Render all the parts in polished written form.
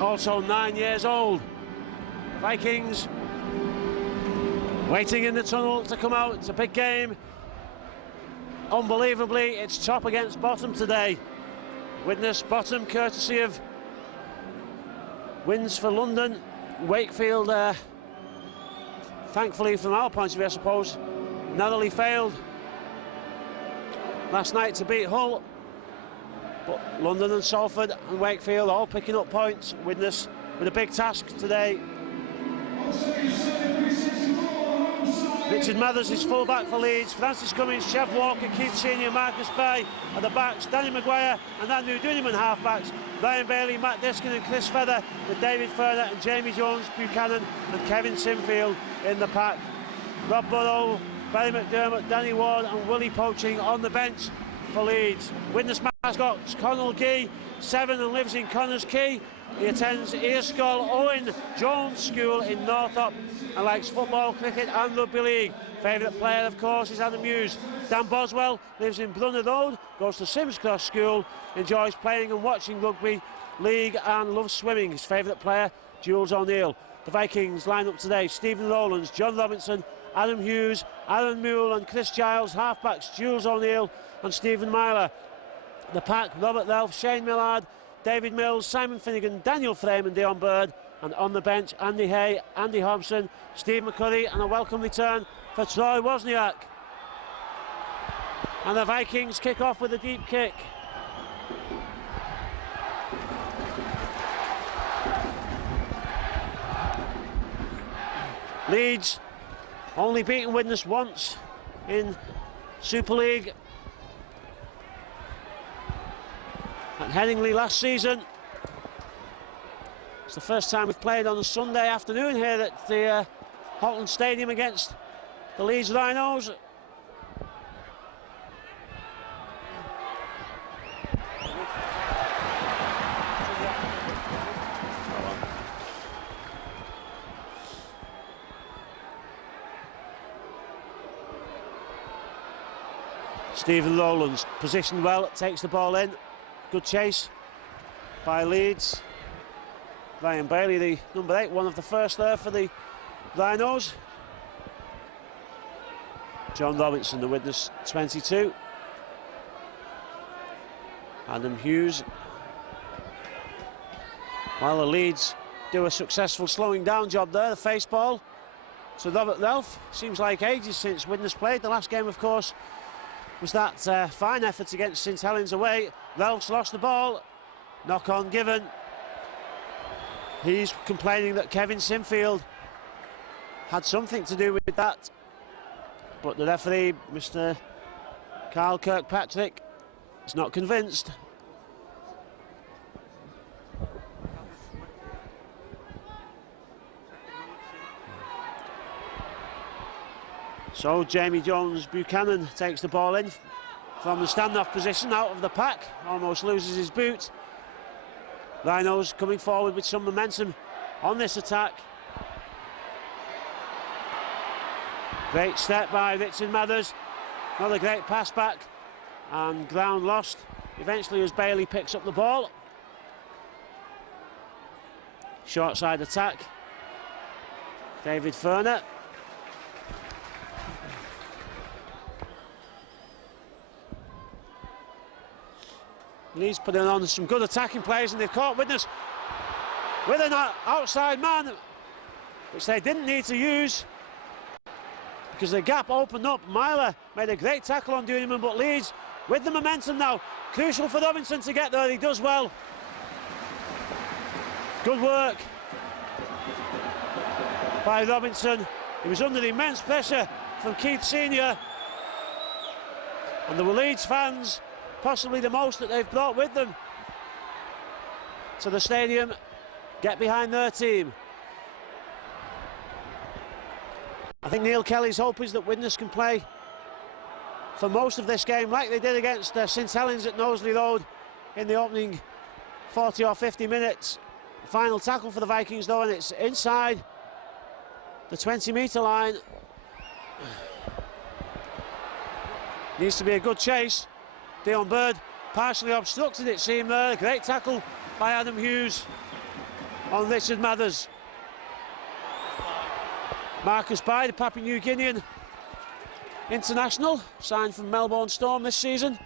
also 9 years old. Vikings waiting in the tunnel to come out. It's a big game. Unbelievably, it's top against bottom today. Widnes bottom, courtesy of wins for London. Wakefield, thankfully from our point of view, I suppose, narrowly failed last night to beat Hull. But London and Salford and Wakefield all picking up points. Widnes with a big task today. Richard Mathers is full-back for Leeds. Francis Cummins, Chev Walker, Keith Senior, Marcus Bay at the backs. Danny Maguire and Andrew Dunham half-backs. Ryan Bailey, Matt Diskin and Chris Feather with David Furner and Jamie Jones, Buchanan and Kevin Sinfield in the pack. Rob Burrow, Barry McDermott, Danny Ward and Willie Poaching on the bench for Leeds. Widnes mascots Connell Gee, 7 and lives in Connors Quay. He attends Earscall Owen Jones School in Northup and likes football, cricket and rugby league. Favourite player, of course, is Adam Hughes. Dan Boswell lives in Brunner Road, goes to Sims Cross School, enjoys playing and watching rugby league and loves swimming. His favourite player, Jules O'Neill. The Vikings line up today: Stephen Rowlands, John Robinson, Adam Hughes, Aaron Mule and Chris Giles. Halfbacks, Jules O'Neill and Stephen Myler. The pack: Robert Ralph, Shane Millard, David Mills, Simon Finnegan, Daniel Frame and Dion Bird. And on the bench, Andy Hay, Andy Hobson, Steve McCurry and a welcome return for Troy Wozniak. And the Vikings kick off with a deep kick. Leeds only beaten Widnes once in Super League at Headingley last season. It's the first time we've played on a Sunday afternoon here at the Holland Stadium against the Leeds Rhinos. Stephen Rowlands positioned well, takes the ball in. Good chase by Leeds. Ryan Bailey, the number 8, one of the first there for the Rhinos. John Robinson, the Widnes 22. Adam Hughes. While the Leeds do a successful slowing down job there, the face ball to Robert Ralph. Seems like ages since Widnes played. The last game, of course, was that fine effort against St Helens away. Ralph's lost the ball. Knock on given. He's complaining that Kevin Sinfield had something to do with that. But the referee, Mr. Carl Kirkpatrick, is not convinced. So Jamie Jones Buchanan takes the ball in from the standoff position out of the pack, almost loses his boot. Rhinos coming forward with some momentum on this attack. Great step by Richard Mathers, another great pass back and ground lost eventually as Bailey picks up the ball. Short side attack, David Furner. Leeds putting on some good attacking plays and they've caught Widnes with an outside man, which they didn't need to use because the gap opened up. Myler made a great tackle on Dunham, but Leeds with the momentum now. Crucial for Robinson to get there, he does well. Good work by Robinson. He was under immense pressure from Keith Senior. And there were Leeds fans, possibly the most that they've brought with them to the stadium, get behind their team. I think Neil Kelly's hope is that Widnes can play for most of this game like they did against St Helens at Knowsley Road in the opening 40 or 50 minutes. Final tackle for the Vikings though, and it's inside the 20-metre line. Needs to be a good chase. Dion Bird partially obstructed, it seemed there. Great tackle by Adam Hughes. on Richard Mathers. Marcus Bai, the Papua New Guinean international, signed from Melbourne Storm this season,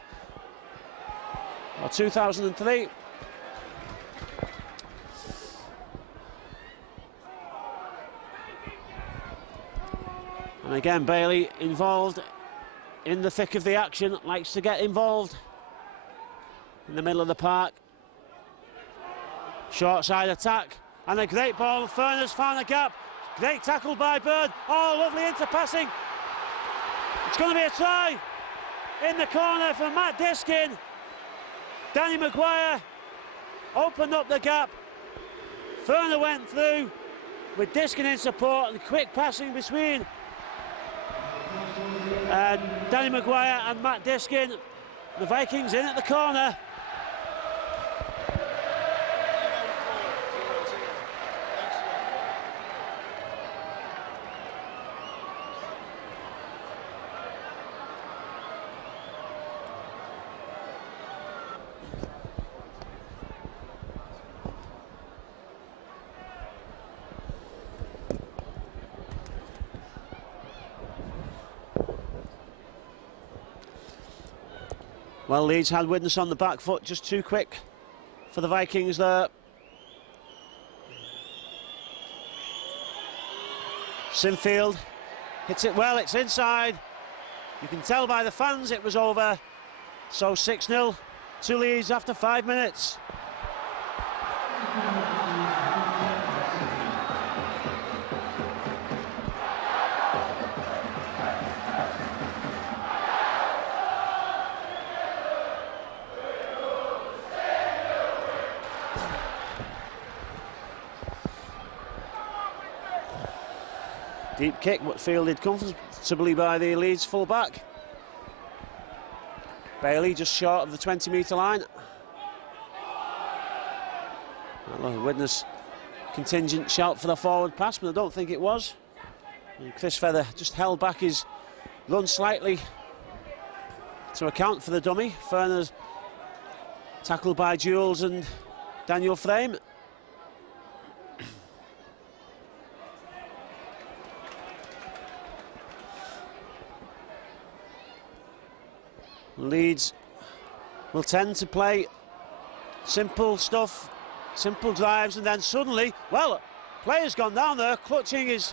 or 2003. And again, Bailey involved in the thick of the action, likes to get involved in the middle of the park. Short side attack, and a great ball. Furness found a gap. Great tackle by Bird. Oh, lovely interpassing. It's going to be a try in the corner for Matt Diskin. Danny Maguire opened up the gap. Furner went through with Diskin in support, and quick passing between Danny Maguire and Matt Diskin. The Vikings in at the corner. Well, Leeds had Widnes on the back foot, just too quick for the Vikings there. Sinfield hits it well, it's inside. You can tell by the fans it was over. So 6-0 to Leeds after 5 minutes. Deep kick, but fielded comfortably by the Leeds full-back. Bailey just short of the 20-metre line. Well, Widnes contingent shout for the forward pass, but I don't think it was. And Chris Feather just held back his run slightly to account for the dummy. Furner's tackled by Jules and Daniel Frame. Leeds will tend to play simple stuff, simple drives, and then suddenly, well, player's gone down there, clutching his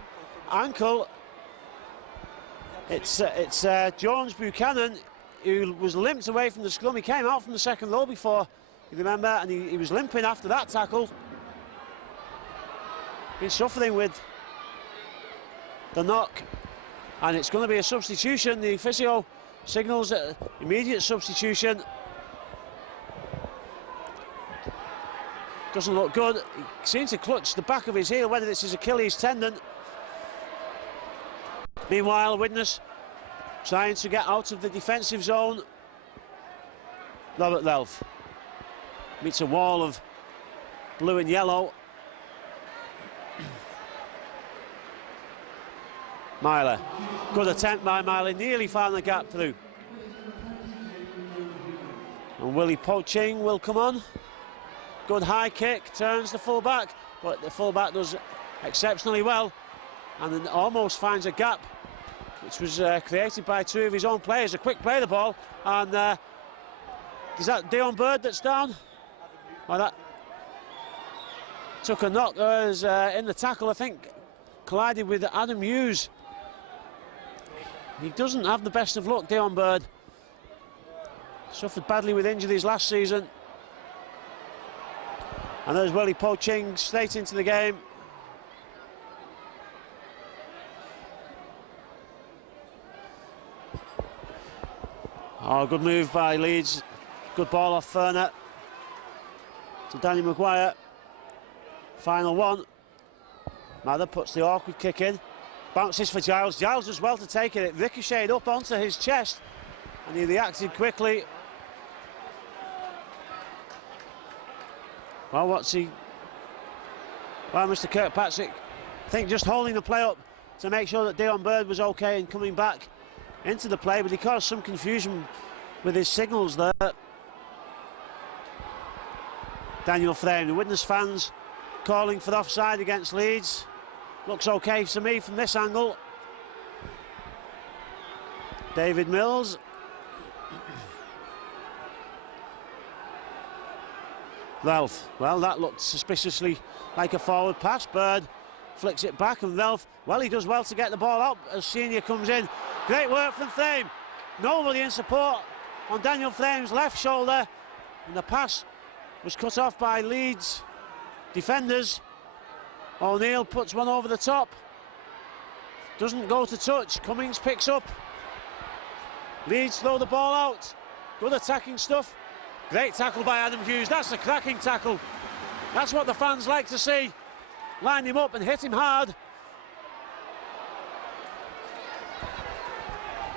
ankle. It's Jones Buchanan, who was limped away from the scrum. He came out from the second row before, you remember, and he was limping after that tackle. Been suffering with the knock, and it's going to be a substitution. The physio signals immediate substitution. Doesn't look good. He seems to clutch the back of his heel, whether it's his Achilles tendon. Meanwhile, Widnes trying to get out of the defensive zone. Robert Relf meets a wall of blue and yellow. Myler, good attempt by Myler, nearly found the gap through. And Willie Poaching will come on. Good high kick, turns the full-back, but the full-back does exceptionally well, and then almost finds a gap, which was created by two of his own players. A quick play the ball, and is that Dion Bird that's down? Well, that took a knock in the tackle, I think, collided with Adam Hughes. He doesn't have the best of luck, Dion Bird. Suffered badly with injuries last season. And there's Willie Poaching straight into the game. Oh, good move by Leeds. Good ball off Furner to Danny Maguire. Final one. Mather puts the awkward kick in. Bounces for Giles. Giles does well to take it. It ricocheted up onto his chest, and he reacted quickly. Well, what's he? Well, Mr. Kirkpatrick, I think just holding the play up to make sure that Dion Bird was okay and coming back into the play, but he caused some confusion with his signals there. Daniel Frame, the Widnes fans calling for offside against Leeds. Looks okay to me from this angle. David Mills. Ralph, well, that looked suspiciously like a forward pass. Bird flicks it back, and Ralph, well, he does well to get the ball out as Senior comes in. Great work from Frame. Nobody in support on Daniel Frame's left shoulder, and the pass was cut off by Leeds defenders. O'Neill puts one over the top. Doesn't go to touch. Cummings picks up. Leeds throw the ball out. Good attacking stuff. Great tackle by Adam Hughes. That's a cracking tackle. That's what the fans like to see. Line him up and hit him hard.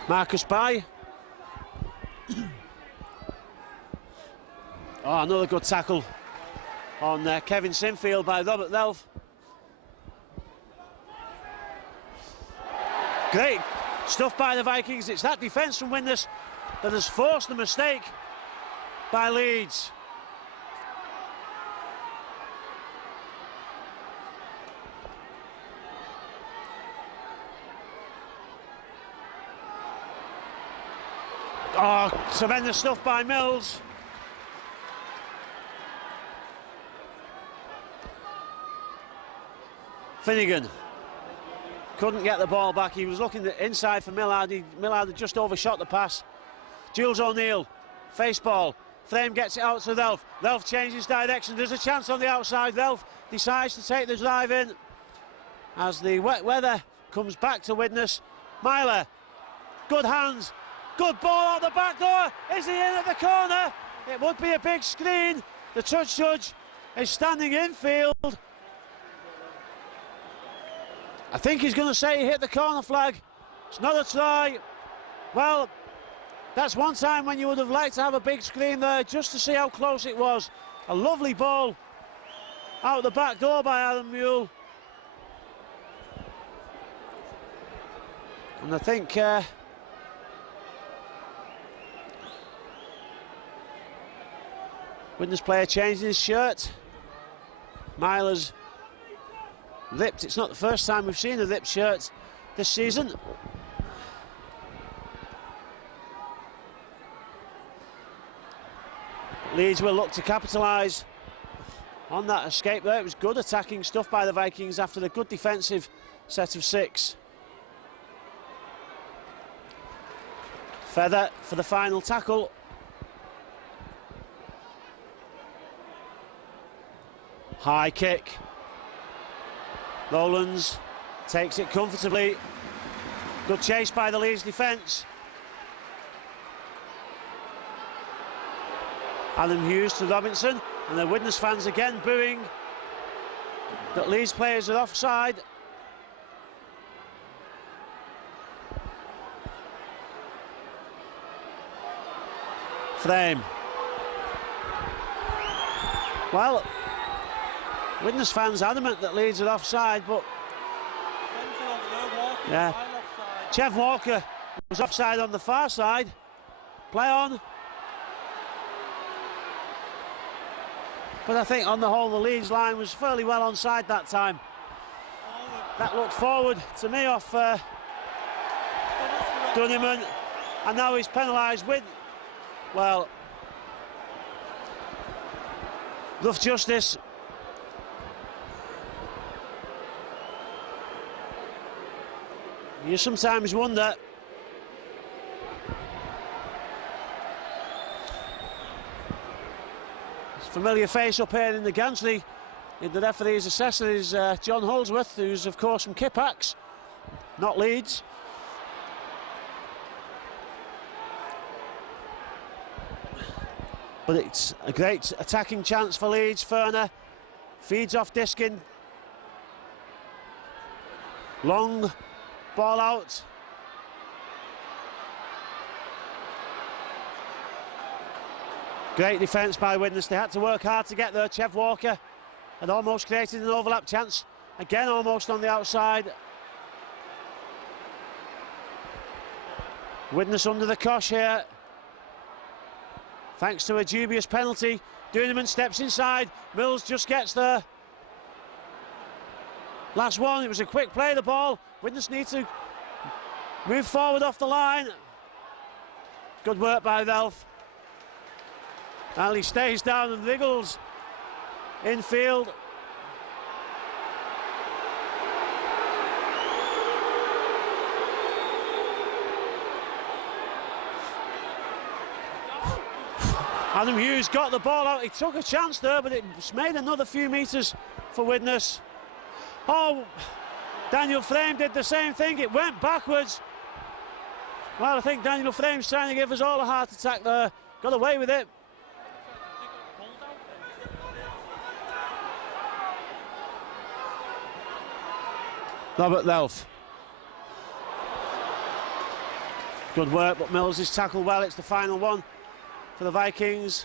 Marcus Bai. Oh, another good tackle on Kevin Sinfield by Robert Ralph. Great stuff by the Vikings. It's that defence from Widnes that has forced the mistake by Leeds. Oh, tremendous stuff by Mills. Finnegan couldn't get the ball back. He was looking inside for Millard. Millard had just overshot the pass. Jules O'Neill, face ball. Frame gets it out to Ralph. Ralph changes direction. There's a chance on the outside. Ralph decides to take the drive in as the wet weather comes back to Widnes. Myler, good hands. Good ball out the back door. Is he in at the corner? It would be a big screen. The touch judge is standing infield. I think he's going to say he hit the corner flag. It's not a try. Well, that's one time when you would have liked to have a big screen there just to see how close it was. A lovely ball out the back door by Adam Mule. And I think Widnes player changing his shirt. Myler's ripped. It's not the first time we've seen a ripped shirt this season. Leeds will look to capitalise on that escape there. It was good attacking stuff by the Vikings after the good defensive set of 6. Feather for the final tackle. High kick. Rowlands takes it comfortably. Good chase by the Leeds defence. Adam Hughes to Robinson, and the Widnes fans again booing that Leeds players are offside. Frame. Well, Widnes fans adamant that Leeds are offside, but yeah, Chev Walker was offside on the far side. Play on. But I think on the whole the Leeds line was fairly well onside that time. That looked forward to me off Dunniman, and now he's penalised with, well, rough justice. You sometimes wonder familiar face up here in the gantry. The referee's assessor is John Holdsworth, who's of course from Kippax, not Leeds. But it's a great attacking chance for Leeds. Ferner feeds off Diskin. Long ball out. Great defence by Widnes. They had to work hard to get there. Chev Walker had almost created an overlap chance. Again, almost on the outside. Widnes under the cosh here, thanks to a dubious penalty. Dunniman steps inside. Mills just gets there. Last one, it was a quick play, the ball. Widnes need to move forward off the line. Good work by Delph. And he stays down and wriggles infield. Adam Hughes got the ball out. He took a chance there, but it's made another few metres for Widnes. Oh, Daniel Frame did the same thing. It went backwards. Well, I think Daniel Frame's trying to give us all a heart attack there. Got away with it. Robert Delph. Good work, but Mills is tackled well. It's the final one for the Vikings.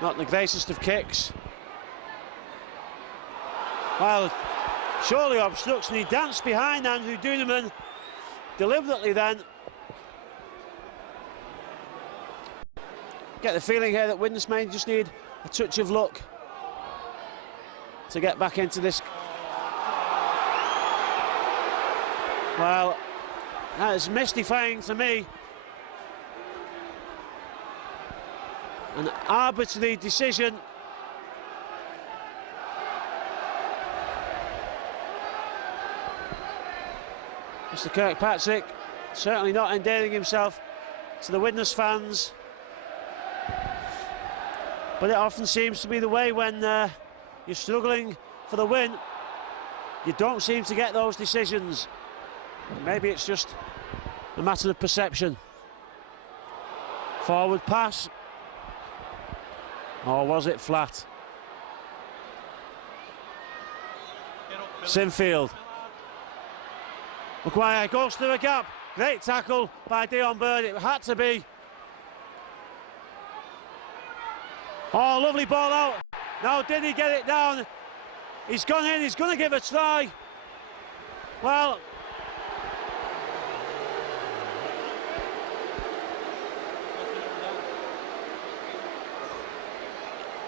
Not the greatest of kicks. Well, surely obstruction. He danced behind Andrew Duneman deliberately then. Get the feeling here that Widnes may just need a touch of luck to get back into this. Well, that is mystifying to me. An arbitrary decision. Mr. Kirkpatrick certainly not endearing himself to the Widnes fans. But it often seems to be the way when you're struggling for the win. You don't seem to get those decisions. Maybe it's just a matter of perception. Forward pass. Or was it flat? Sinfield. Maguire goes through a gap. Great tackle by Dion Bird. It had to be. Oh, lovely ball out. Now, did he get it down? He's gone in. He's going to give a try. Well,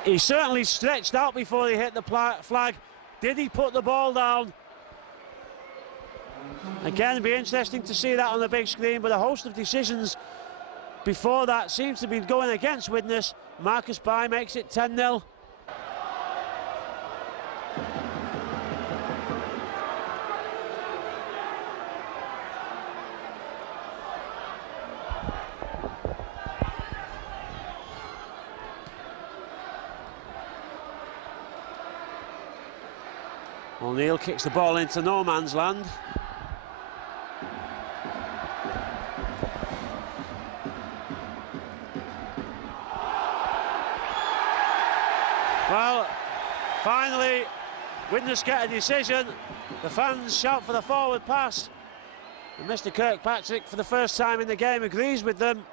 he certainly stretched out before he hit the flag. Did he put the ball down? Again, it'd be interesting to see that on the big screen, but a host of decisions before that seems to be going against Widnes. Marcus Bye makes it 10-0. O'Neill kicks the ball into no man's land. Well, finally, Widnes get a decision. The fans shout for the forward pass. And Mr. Kirkpatrick, for the first time in the game, agrees with them.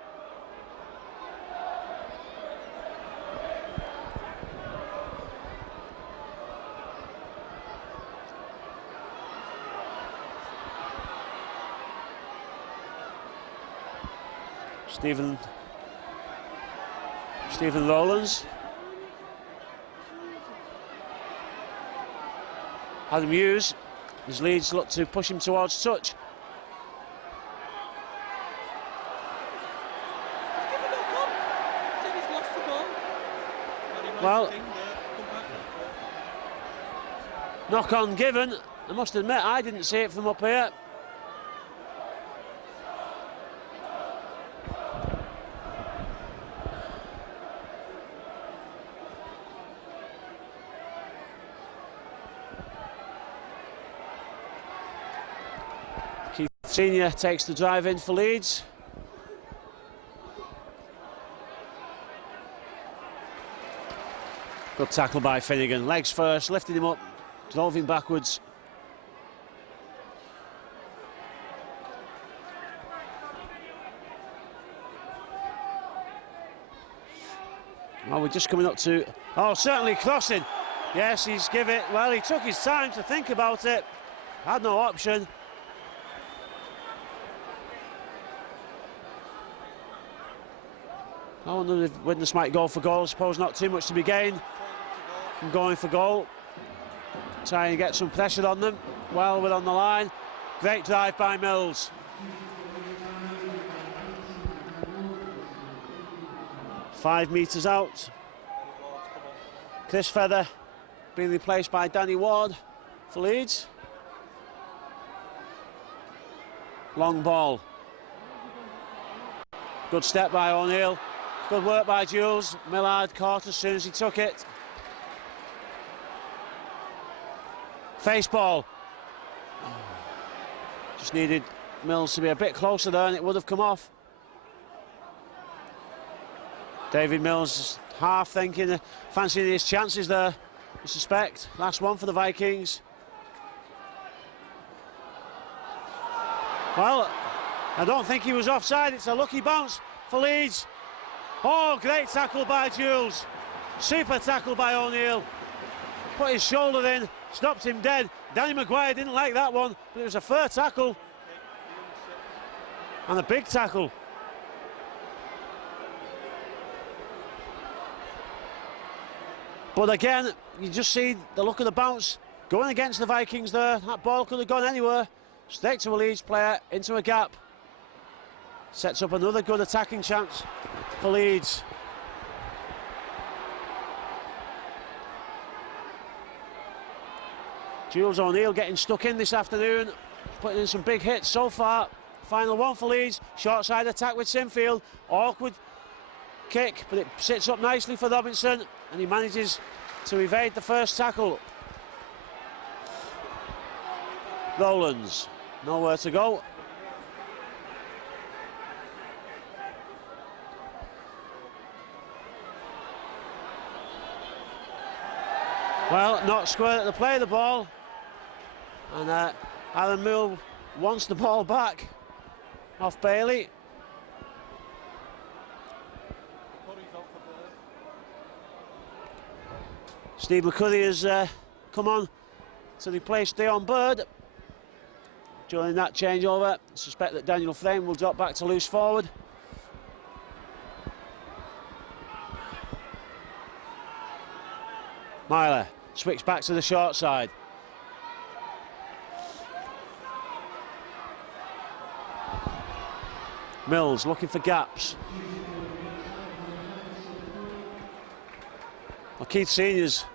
Stephen Rowlands. Adam Hughes, his Leeds look to push him towards touch. Well, knock on given. I must admit, I didn't see it from up here. Senior takes the drive in for Leeds. Good tackle by Finnegan. Legs first, lifted him up, drove him backwards. Oh, we're just coming up to... Oh, certainly crossing. Yes, he's give it... Well, he took his time to think about it. Had no option. I wonder if Widnes might go for goal. I suppose not too much to be gained. from going for goal. Trying to get some pressure on them while we're on the line. Great drive by Mills. Five metres out. Chris Feather being replaced by Danny Ward for Leeds. Long ball. Good step by O'Neill. Good work by Jules. Millard caught as soon as he took it. Face ball. Just needed Mills to be a bit closer there and it would have come off. David Mills half thinking, fancying his chances there, I suspect. Last one for the Vikings. Well, I don't think he was offside. It's a lucky bounce for Leeds. Oh, great tackle by Jules. Super tackle by O'Neill. Put his shoulder in, stopped him dead. Danny Maguire didn't like that one, but it was a fair tackle. And a big tackle. But again, you just see the look of the bounce going against the Vikings there. That ball could have gone anywhere. Straight to a Leeds player, into a gap. Sets up another good attacking chance for Leeds. Jules O'Neill getting stuck in this afternoon, putting in some big hits so far. Final one for Leeds, short side attack with Sinfield. Awkward kick, but it sits up nicely for Robinson, and he manages to evade the first tackle. Rowlands, nowhere to go. Well, not square at the play of the ball, and Aaron Moore wants the ball back off Bailey. Steve McCurry has come on to replace Dion Bird. During that changeover, I suspect that Daniel Frame will drop back to loose forward. Myler switch back to the short side. Mills looking for gaps. Well, Keith Senior's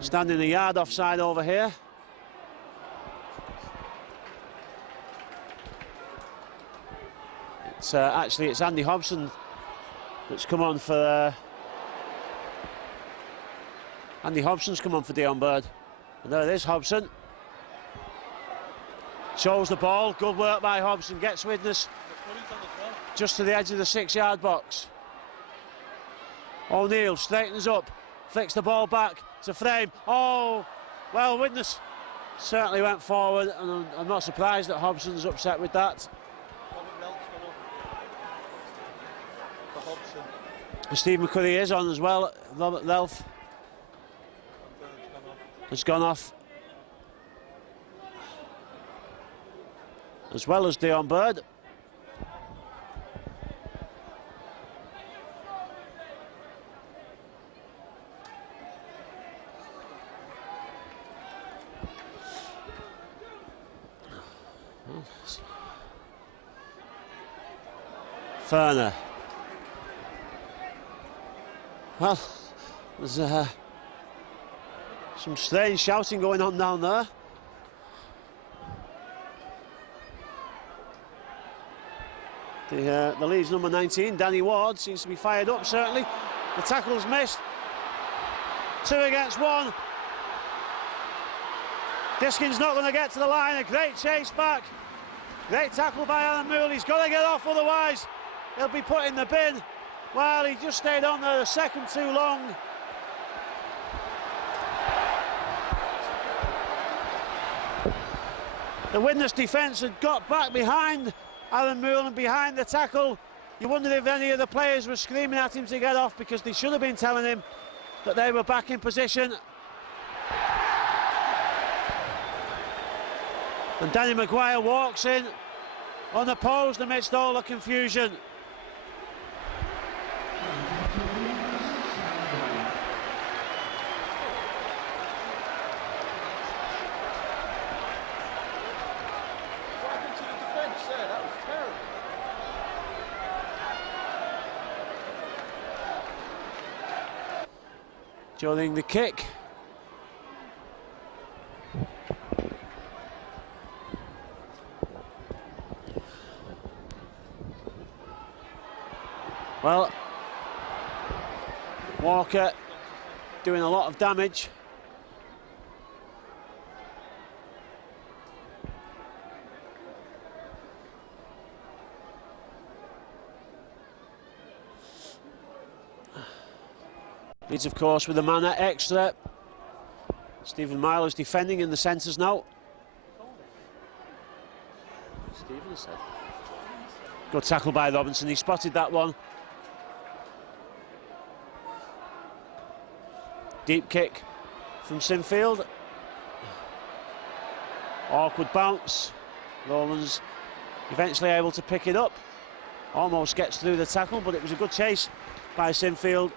standing a yard offside over here. It's actually it's Andy Hobson that's come on for Andy Hobson's come on for Dion Bird. And there it is, Hobson. Shows the ball, good work by Hobson, gets Widnes just to the edge of the 6-yard box. O'Neill straightens up, flicks the ball back to Frame. Oh, well, Widnes certainly went forward, and I'm not surprised that Hobson's upset with that. And Steve McCurry is on as well. Robert Lelf has gone off, as well as Dion Bird. Ferner. Well, there's some strange shouting going on down there. The Leeds number 19, Danny Ward, seems to be fired up, certainly. The tackle's missed. 2 against 1. Diskin's not going to get to the line. A great chase back. Great tackle by Alan Moore. He's got to get off, otherwise he'll be put in the bin. Well, he just stayed on there a second too long. The Widnes defence had got back behind Alan Moore and behind the tackle. You wondered if any of the players were screaming at him to get off, because they should have been telling him that they were back in position. And Danny Maguire walks in unopposed amidst all the confusion. during the kick. Well, Walker doing a lot of damage. Leeds, of course, with the man at extra. Stephen Myler's defending in the centres now. Stephen said. Good tackle by Robinson, he spotted that one. Deep kick from Sinfield. Awkward bounce. Rowland's eventually able to pick it up. Almost gets through the tackle, but it was a good chase by Sinfield.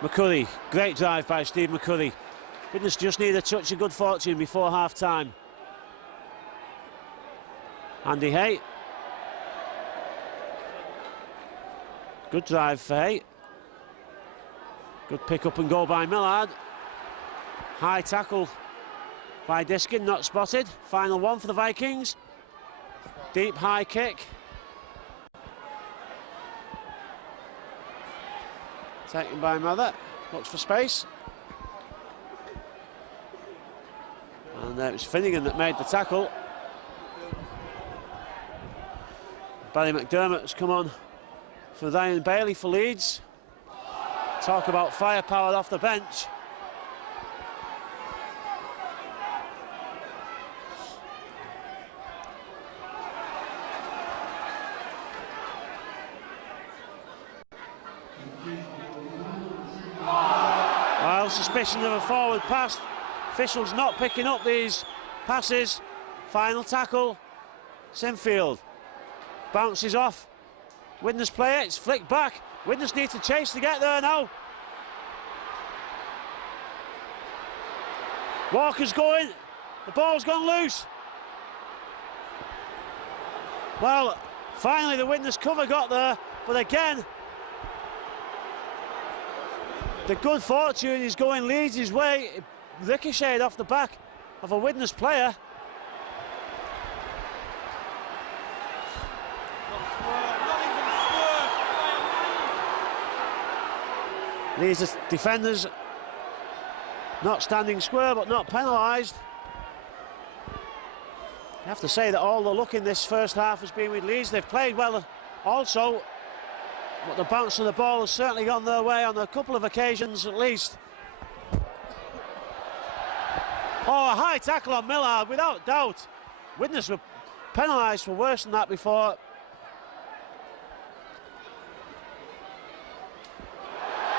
McCurry, great drive by Steve McCurry. Widnes just need a touch of good fortune before half-time. Andy Hay. Good drive for Hay. Good pick up and go by Millard. High tackle by Diskin, not spotted. Final one for the Vikings. Deep high kick. Taken by Mather, looks for space. And it was Finnegan that made the tackle. Barry McDermott has come on for Ryan Bailey for Leeds. Talk about firepower off the bench. Well, suspicion of a forward pass. Officials not picking up these passes. Final tackle. Sinfield bounces off. Widnes play it, it's flicked back. Widnes need to chase to get there now. Walker's going. The ball's gone loose. Well, finally the Widnes cover got there, but again, the good fortune is going Leeds' way. It ricocheted off the back of a Widnes player. Leeds defenders not standing square, but not penalised. I have to say that all the luck in this first half has been with Leeds. They've played well also, but the bounce of the ball has certainly gone their way on a couple of occasions at least. Oh, a high tackle on Millard, without doubt. Widnes were penalised for worse than that before.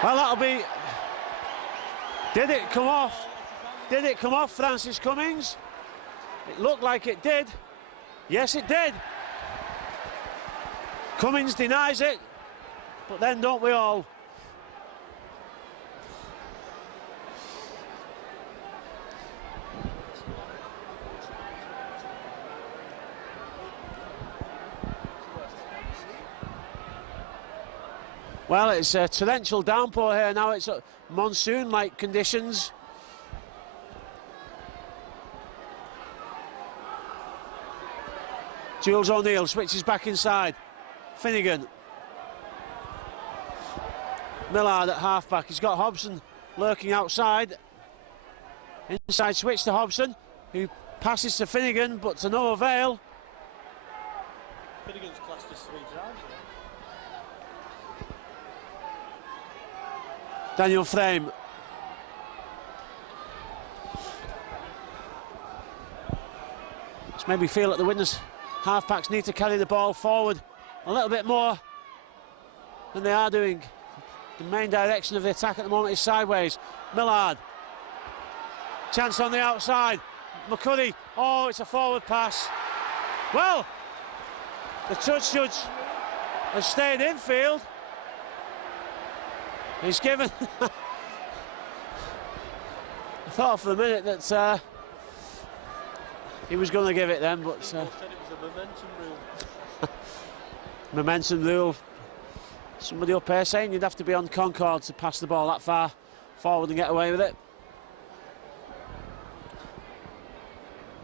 Well, that'll be... Did it come off? Did it come off Francis Cummings? It looked like it did. Yes, it did. Cummings denies it, but then don't we all? Well, it's a torrential downpour here now. It's monsoon-like conditions. Jules O'Neill switches back inside. Finnegan. Millard at half-back. He's got Hobson lurking outside. Inside switch to Hobson, who passes to Finnegan, but to no avail. Finnegan's classed as 3 drives. Daniel Frame. It's made me feel that the Widnes half-backs need to carry the ball forward a little bit more than they are doing. The main direction of the attack at the moment is sideways. Millard. Chance on the outside. McCurry. Oh, it's a forward pass. Well, the touch judge has stayed infield. He's given... I thought for a minute that He was going to give it then, but... said it was a momentum rule. Momentum rule. Somebody up here saying you'd have to be on Concord to pass the ball that far forward and get away with it.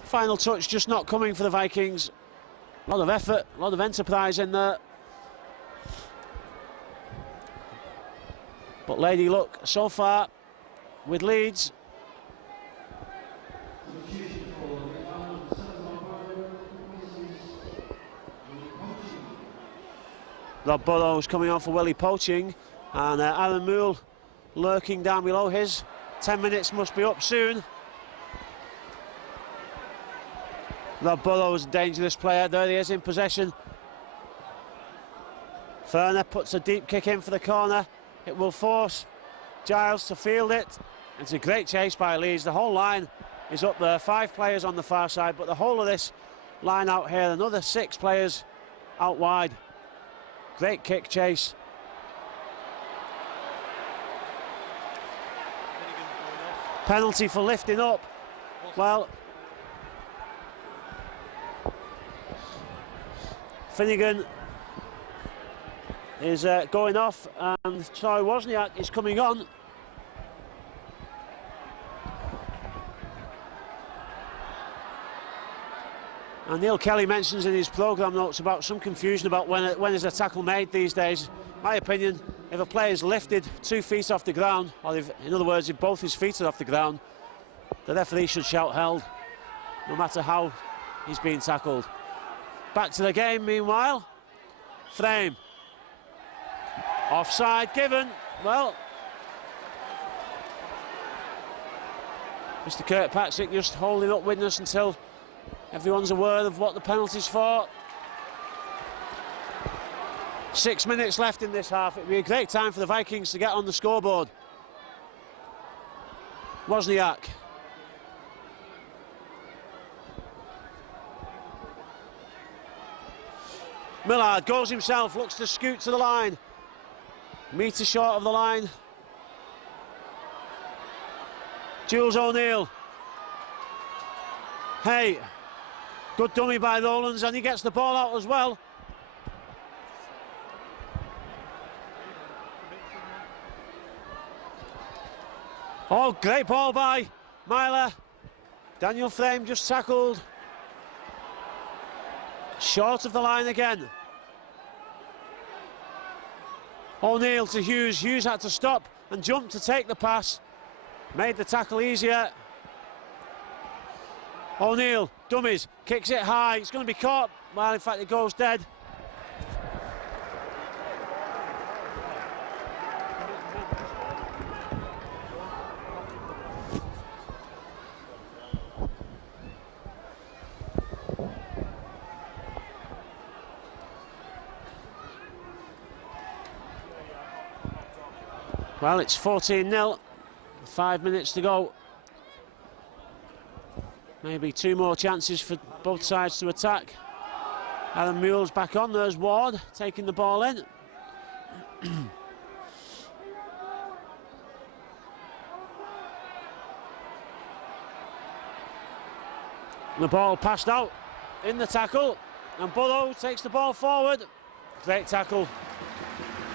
Final touch just not coming for the Vikings. A lot of effort, a lot of enterprise in there. But Lady Luck so far with Leeds. Rob Burrows coming on for Willie poaching, and Aaron Moole lurking down below his. 10 minutes must be up soon. Rob Burrows, dangerous player, there he is in possession. Ferner puts a deep kick in for the corner. It will force Giles to field it. It's a great chase by Leeds. The whole line is up there, 5 players on the far side, but the whole of this line out here, another 6 players out wide. Great kick chase. Penalty for lifting up. Well, Finnegan is going off, and Troy Wozniak is coming on. And Neil Kelly mentions in his programme notes about some confusion about when is a tackle made these days. My opinion, if a player is lifted 2 feet off the ground, or if, in other words, if both his feet are off the ground, the referee should shout held, no matter how he's being tackled. Back to the game, meanwhile. Frame. Offside given. Well, Mr. Kirkpatrick just holding up Widnes until everyone's aware of what the penalty's for. 6 minutes left in this half. It'd be a great time for the Vikings to get on the scoreboard. Wozniak. Millard goes himself, looks to scoot to the line. Metre short of the line. Jules O'Neill. Hey, good dummy by Rowlands, and he gets the ball out as well. Oh, great ball by Myler. Daniel Frame just tackled. Short of the line again. O'Neill to Hughes. Hughes had to stop and jump to take the pass. Made the tackle easier. O'Neill, dummies, kicks it high. It's going to be caught. Well, in fact, it goes dead. Well, it's 14-0, 5 minutes to go. Maybe 2 more chances for both sides to attack. Aaron Mule's back on, there's Ward taking the ball in. The ball passed out in the tackle, and Burrow takes the ball forward. Great tackle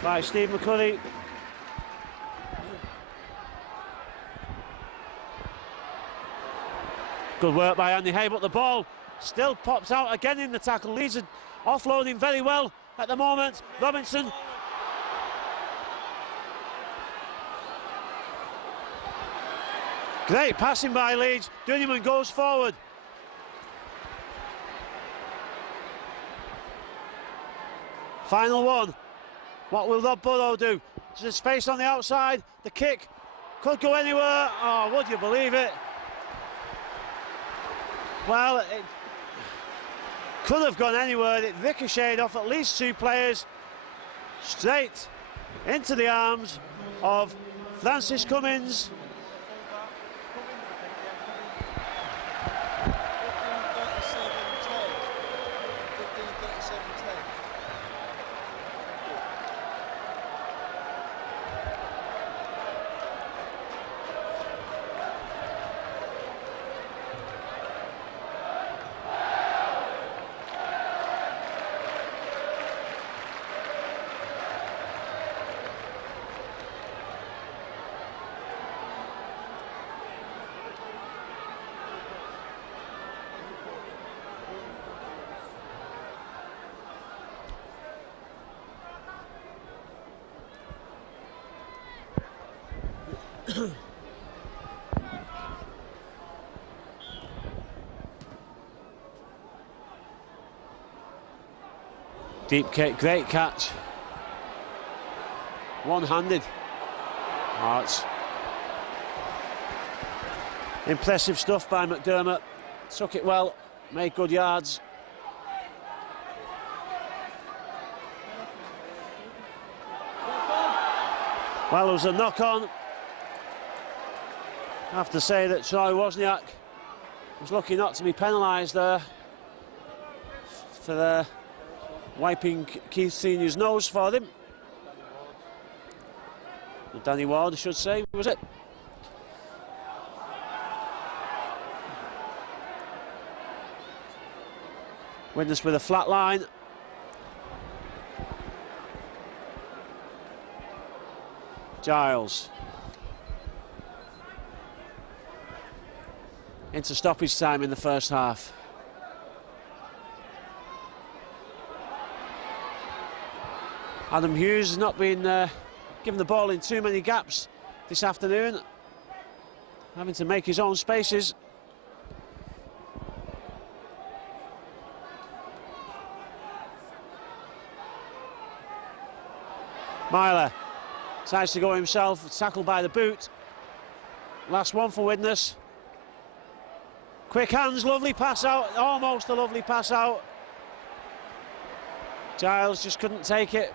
by Steve McCurry. Good work by Andy Hay, but the ball still pops out again in the tackle. Leeds are offloading very well at the moment. Robinson. Great passing by Leeds. Dunneman goes forward. Final one. What will Rob Burrow do? There's space on the outside. The kick could go anywhere. Oh, would you believe it? Well, it could have gone anywhere. It ricocheted off at least 2 players, straight into the arms of Francis Cummins. Deep kick, great catch. One-handed. Oh, it's impressive stuff by McDermott. Took it well, made good yards. Well, there was a knock-on. I have to say that Troy Wozniak was lucky not to be penalised there for wiping Keith Senior's nose for him. Danny Ward, I should say, was it? Widnes with a flat line. Giles. Into stoppage time in the first half. Adam Hughes has not been given the ball in too many gaps this afternoon, having to make his own spaces. Myler decides to go himself, tackled by the boot. Last one for Widnes. Quick hands, lovely pass out, almost a lovely pass out. Giles just couldn't take it.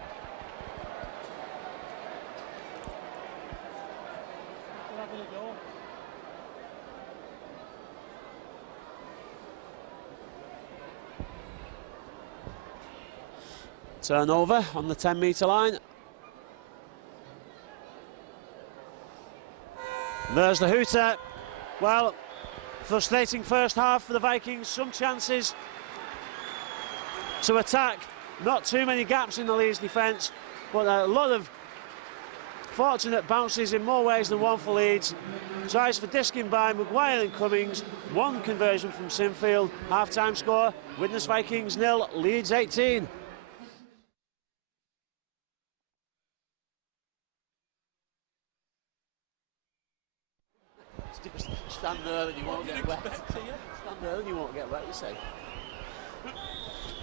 Turnover on the 10-metre line. There's the hooter. Well, frustrating first half for the Vikings. Some chances to attack. Not too many gaps in the Leeds defence, but a lot of fortunate bounces in more ways than one for Leeds. Tries for disking by Maguire and Cummings. One conversion from Sinfield. Half-time score, Widnes Vikings 0, Leeds 18. Stand there and you won't get wet. Stand there and you won't get wet, you say.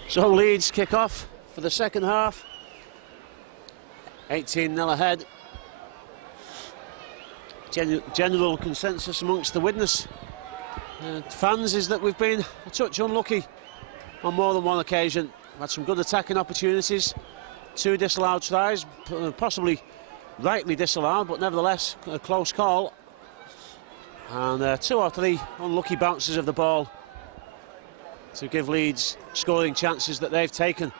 So Leeds kick off for the second half. 18-0 ahead. General consensus amongst the Widnes fans is that we've been a touch unlucky on more than one occasion. Had some good attacking opportunities, 2 disallowed tries, possibly rightly disallowed, but nevertheless a close call. And 2 or 3 unlucky bounces of the ball to give Leeds scoring chances that they've taken.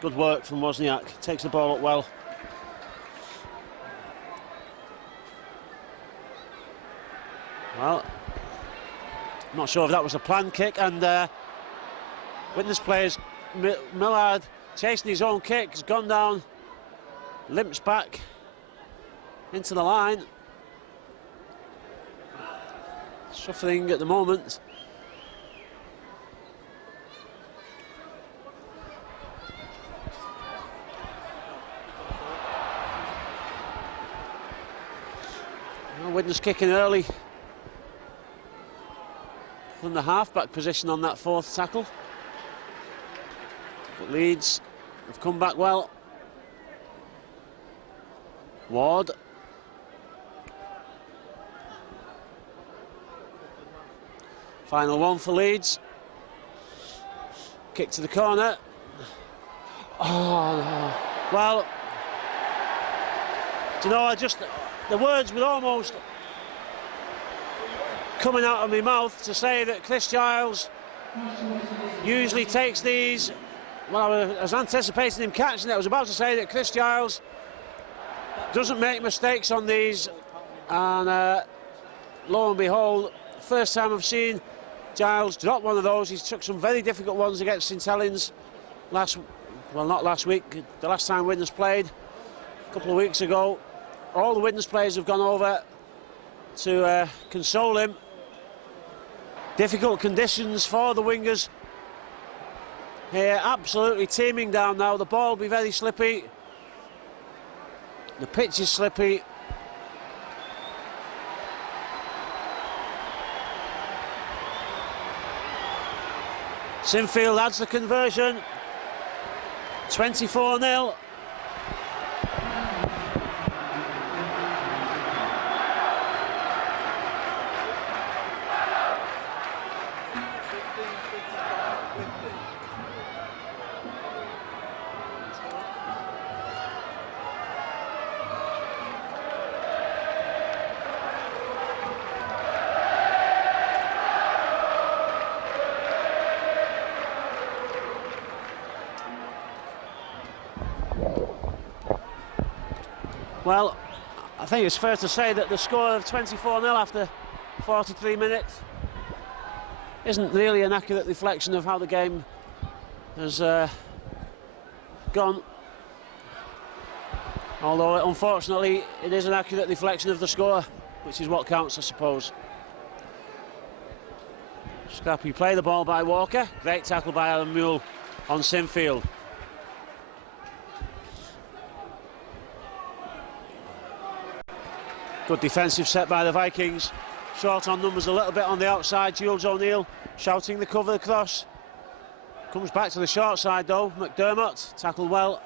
Good work from Wozniak, takes the ball up well. Well, I'm not sure if that was a planned kick, and Widnes players, Millard chasing his own kick, has gone down, limps back into the line. Suffering at the moment. Widnes kicking early from the half-back position on that 4th tackle. But Leeds have come back well. Ward. Final one for Leeds. Kick to the corner. Oh, no. Well, do you know, the words were almost coming out of my mouth to say that Chris Giles usually takes these. Well, I was anticipating him catching it. I was about to say that Chris Giles doesn't make mistakes on these, and lo and behold, first time I've seen Giles drop one of those. He's took some very difficult ones against St Helens not last week, the last time Widnes played, a couple of weeks ago. All the Widnes players have gone over to console him. Difficult conditions for the wingers here, absolutely teeming down now. The ball will be very slippy. The pitch is slippy. Sinfield adds the conversion. 24-0. Well, I think it's fair to say that the score of 24-0 after 43 minutes isn't really an accurate reflection of how the game has gone. Although, unfortunately, it is an accurate reflection of the score, which is what counts, I suppose. Scrappy play, the ball by Walker. Great tackle by Alan Mule on Sinfield. Good defensive set by the Vikings. Short on numbers a little bit on the outside. Jules O'Neill shouting the cover across. Comes back to the short side though. McDermott tackled well.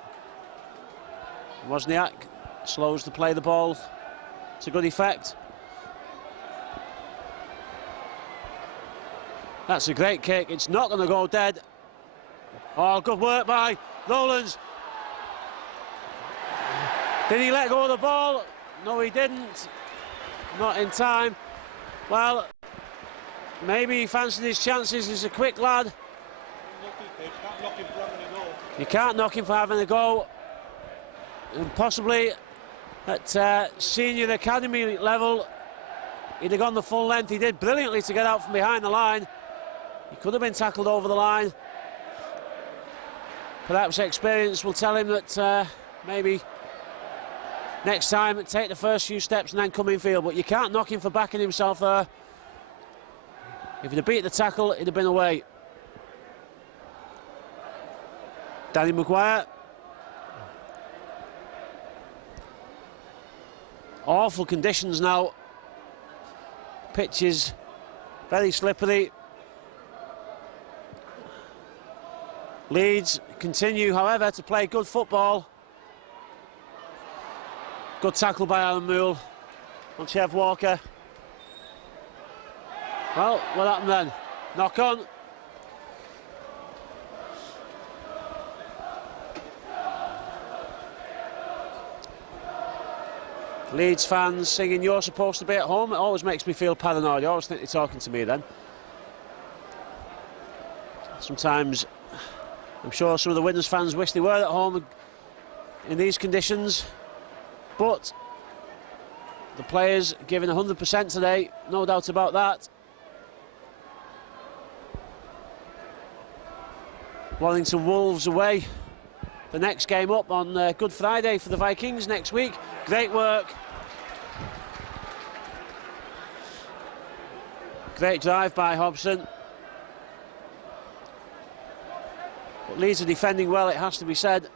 Wozniak slows to play the ball to good effect. That's a great kick. It's not going to go dead. Oh, good work by Rowlands. Did he let go of the ball? No, he didn't. Not in time. Well, maybe he fancied his chances. He's a quick lad. You can't knock him for having a go. And possibly at senior academy level, he'd have gone the full length. He did brilliantly to get out from behind the line. He could have been tackled over the line. Perhaps experience will tell him that maybe next time, take the first few steps and then come in field. But you can't knock him for backing himself there. If he'd have beat the tackle, he'd have been away. Danny Maguire. Awful conditions now. Pitch is very slippery. Leeds continue, however, to play good football. Good tackle by Alan Mule on Chev Walker. Well, what happened then? Knock on. Leeds fans singing "You're supposed to be at home." It always makes me feel paranoid. I always think they're talking to me then. Sometimes I'm sure some of the Widnes fans wish they were at home in these conditions. But the players giving 100% today, no doubt about that. Wellington Wolves away. The next game up on Good Friday for the Vikings next week. Great work. Great drive by Hobson. But Leeds are defending well, it has to be said.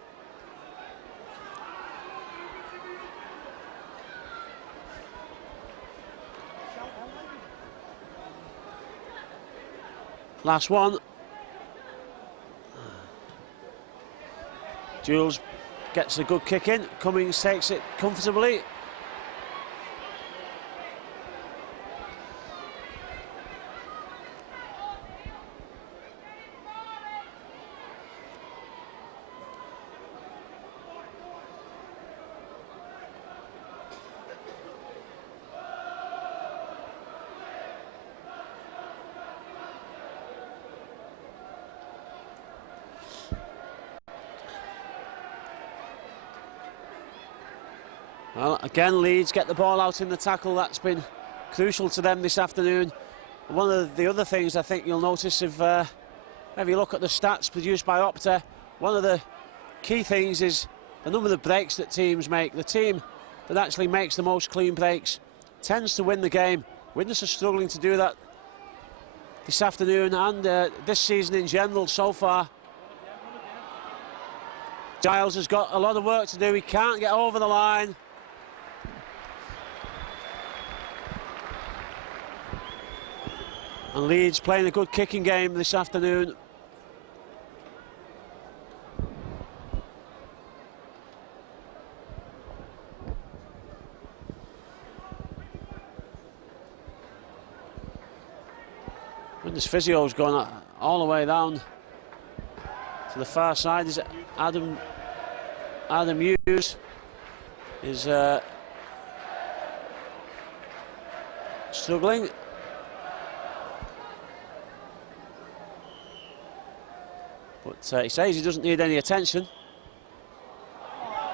Last one. Jules gets a good kick in. Cummings takes it comfortably. Well, again, Leeds get the ball out in the tackle. That's been crucial to them this afternoon. One of the other things I think you'll notice if you look at the stats produced by Opta, one of the key things is the number of breaks that teams make. The team that actually makes the most clean breaks tends to win the game. Widnes are struggling to do that this afternoon and this season in general so far. Giles has got a lot of work to do. He can't get over the line. And Leeds playing a good kicking game this afternoon. Widnes physio's going all the way down to the far side. Is Adam Hughes is struggling. But he says he doesn't need any attention.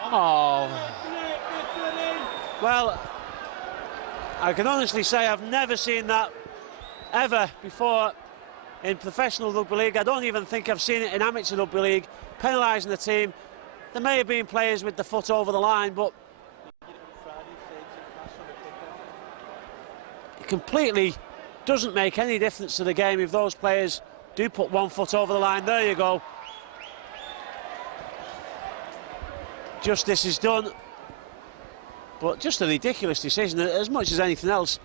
Oh. Well, I can honestly say I've never seen that ever before in professional rugby league. I don't even think I've seen it in amateur rugby league, penalising the team. There may have been players with the foot over the line, but it completely doesn't make any difference to the game if those players do put one foot over the line. There you go. Justice is done. But just a ridiculous decision, as much as anything else.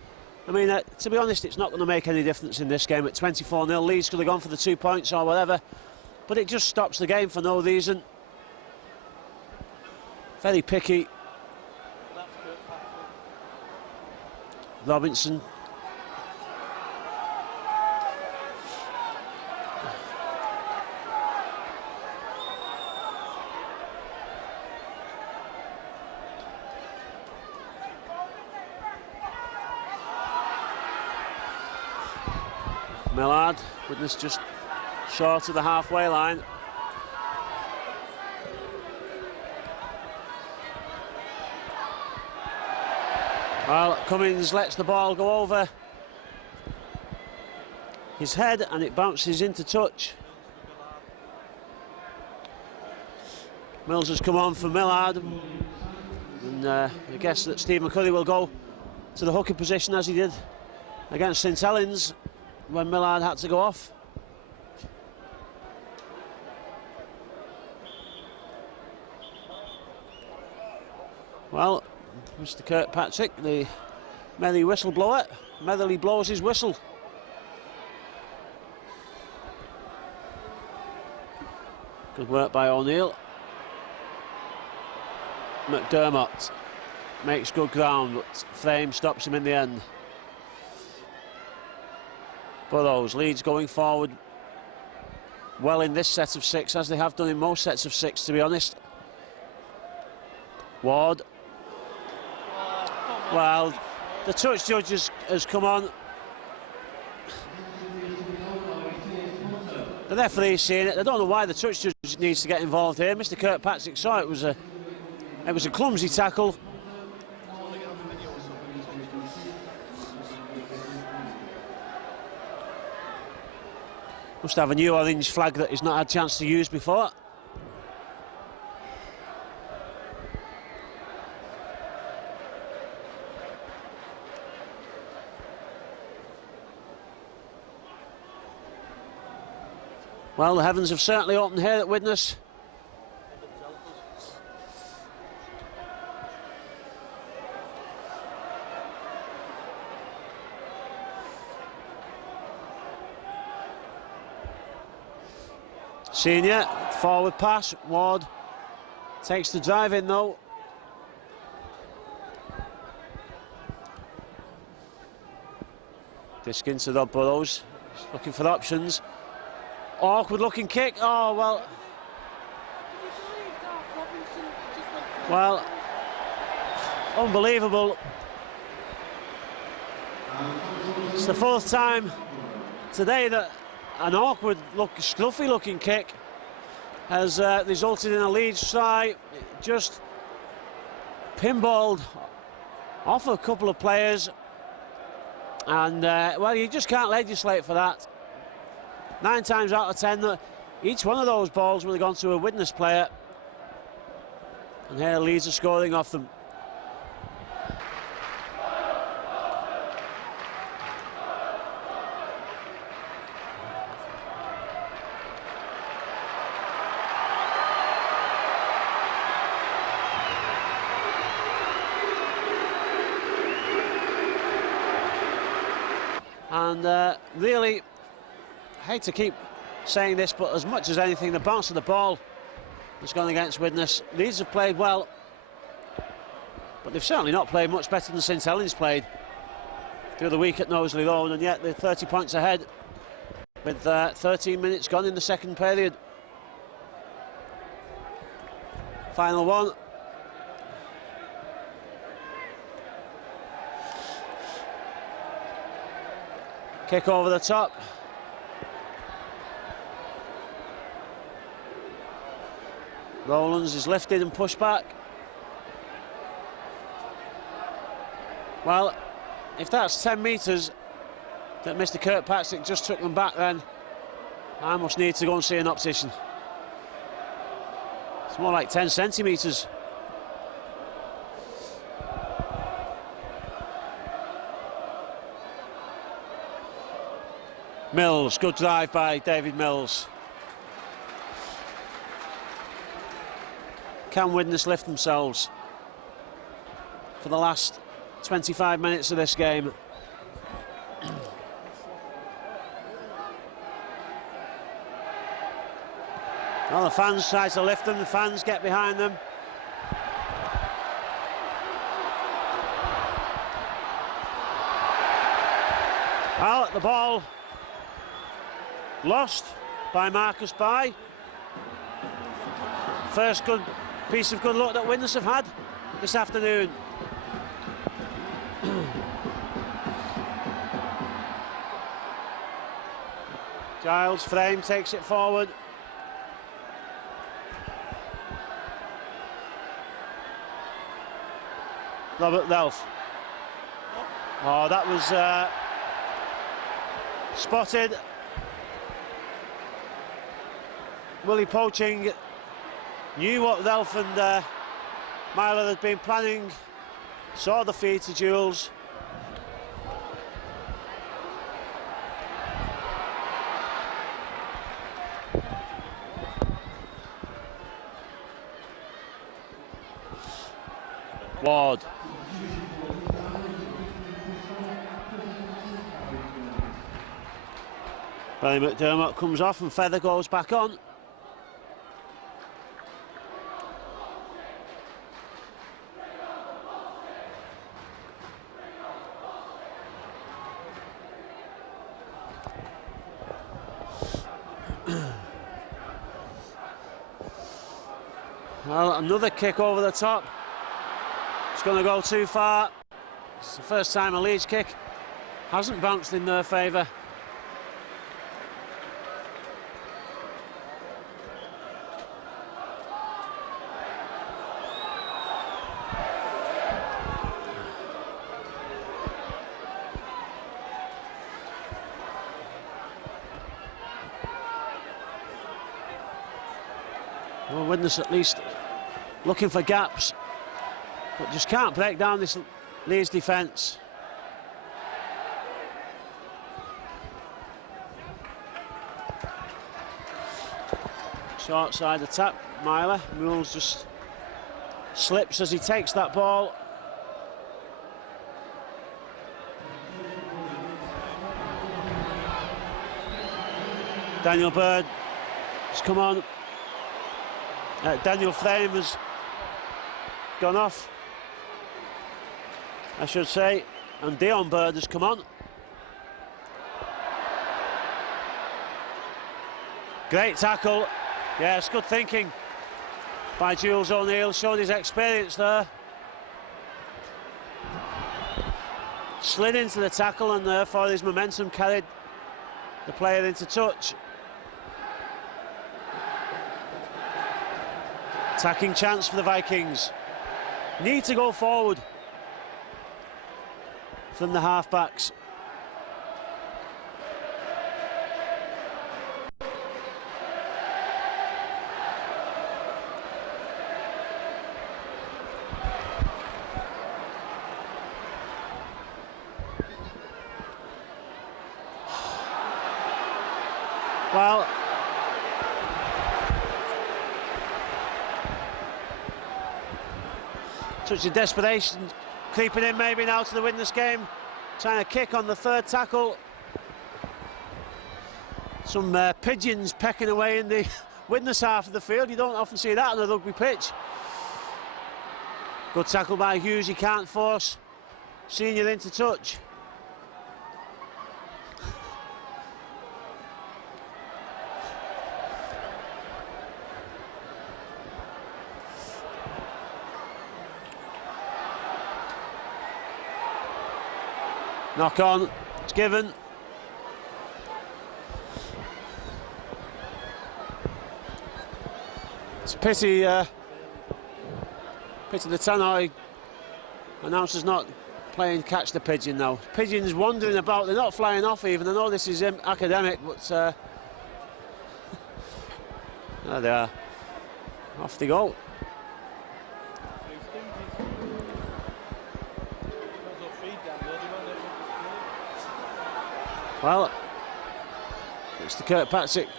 I mean, to be honest, it's not going to make any difference in this game at 24-0. Leeds could have gone for the 2 points or whatever, but it just stops the game for no reason. Very picky. Robinson. Millard, Widnes just short of the halfway line. Well, Cummins lets the ball go over his head and it bounces into touch. Mills has come on for Millard, and I guess that Steve McCurry will go to the hooker position as he did against St Helens when Millard had to go off. Well, Mr. Kirkpatrick, the merry whistleblower, merrily blows his whistle. Good work by O'Neill. McDermott makes good ground, but Frame stops him in the end. Burrows, Leeds going forward well in this set of 6, as they have done in most sets of 6, to be honest. Ward. Well, the touch judge has come on. The referee's seeing it. I don't know why the touch judge needs to get involved here. Mr. Kirkpatrick saw it was a clumsy tackle. Must have a new orange flag that he's not had a chance to use before. Well, the heavens have certainly opened here at Widnes. Senior, forward pass, Ward takes the drive in though. Disc into Rob Burrows, looking for options. Awkward looking kick, oh well. Well, unbelievable. It's the 4th time today that an awkward, scruffy looking kick has resulted in a Leeds try. It just pinballed off a couple of players, and well, you just can't legislate for that. 9 times out of 10, each one of those balls would have gone to a Widnes player, and here Leeds are scoring off them. And really, I hate to keep saying this, but as much as anything, the bounce of the ball has gone against Widnes. Leeds have played well, but they've certainly not played much better than St Helens played the other week at Knowsley Road, and yet they're 30 points ahead. with 13 minutes gone in the second period. Final one. Kick over the top. Rowlands is lifted and pushed back. Well, if that's 10 metres that Mr. Kirkpatrick just took them back, then I must need to go and see an optician. It's more like 10 centimetres. Mills, good drive by David Mills. Can Widnes lift themselves for the last 25 minutes of this game? Well, the fans try to lift them, the fans get behind them. Well, the ball lost by Marcus Bye. First good piece of good luck that Widnes have had this afternoon. Giles frame takes it forward. Robert Relf. Oh, that was spotted. Willie Poaching knew what Relf and Myler had been planning, saw the feed to Jules. Ward. Billy McDermott comes off and Feather goes back on. Well, another kick over the top. It's going to go too far. It's the first time a Leeds kick hasn't bounced in their favour. Well, Widnes at least looking for gaps, but just can't break down this Leeds defence. Short side attack, Myler. Mules just slips as he takes that ball. Daniel Bird has come on. Daniel Frame has gone off, I should say, and Dion Bird has come on. Great tackle. Yes, good thinking by Jules O'Neill, showed his experience there. Slid into the tackle and therefore his momentum carried the player into touch. Attacking chance for the Vikings. Need to go forward from the half-backs. Well, touch of desperation creeping in maybe now to the Widnes game, trying to kick on the third tackle. Some pigeons pecking away in the Widnes half of the field. You don't often see that on a rugby pitch. Good tackle by Hughes, he can't force Senior into touch. Knock on, it's given. It's a pity, pity the Tannoy announcer's not playing catch the pigeon now. Pigeons wandering about, they're not flying off even. I know this is academic, but there they are. Off they go. Well, Mr. Kirkpatrick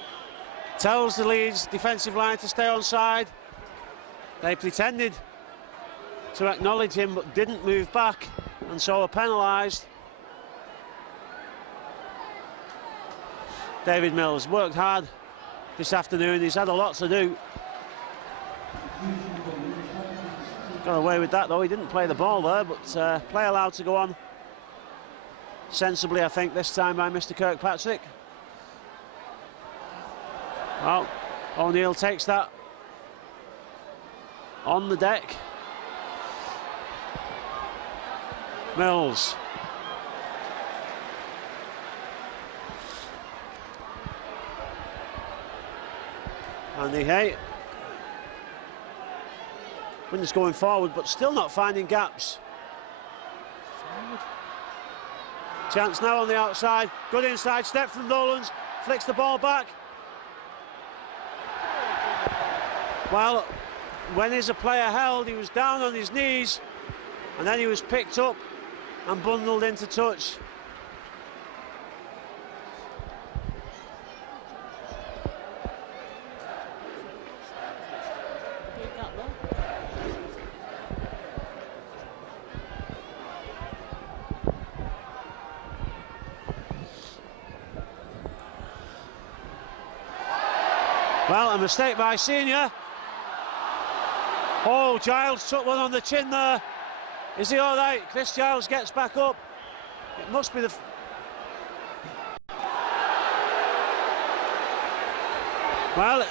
tells the Leeds defensive line to stay on side. They pretended to acknowledge him but didn't move back, and so are penalised. David Mills worked hard this afternoon, he's had a lot to do. Got away with that though, he didn't play the ball there, but play allowed to go on sensibly, I think, this time by Mr. Kirkpatrick. Well, O'Neill takes that on the deck. Mills. Andy Hay. Widnes going forward, but still not finding gaps. Chance now on the outside. Good inside step from Nolan's. Flicks the ball back. Well, when is a player held, he was down on his knees, and then he was picked up and bundled into touch. Well, a mistake by Senior. Oh, Giles took one on the chin there. Is he all right? Chris Giles gets back up. It must be the... Well,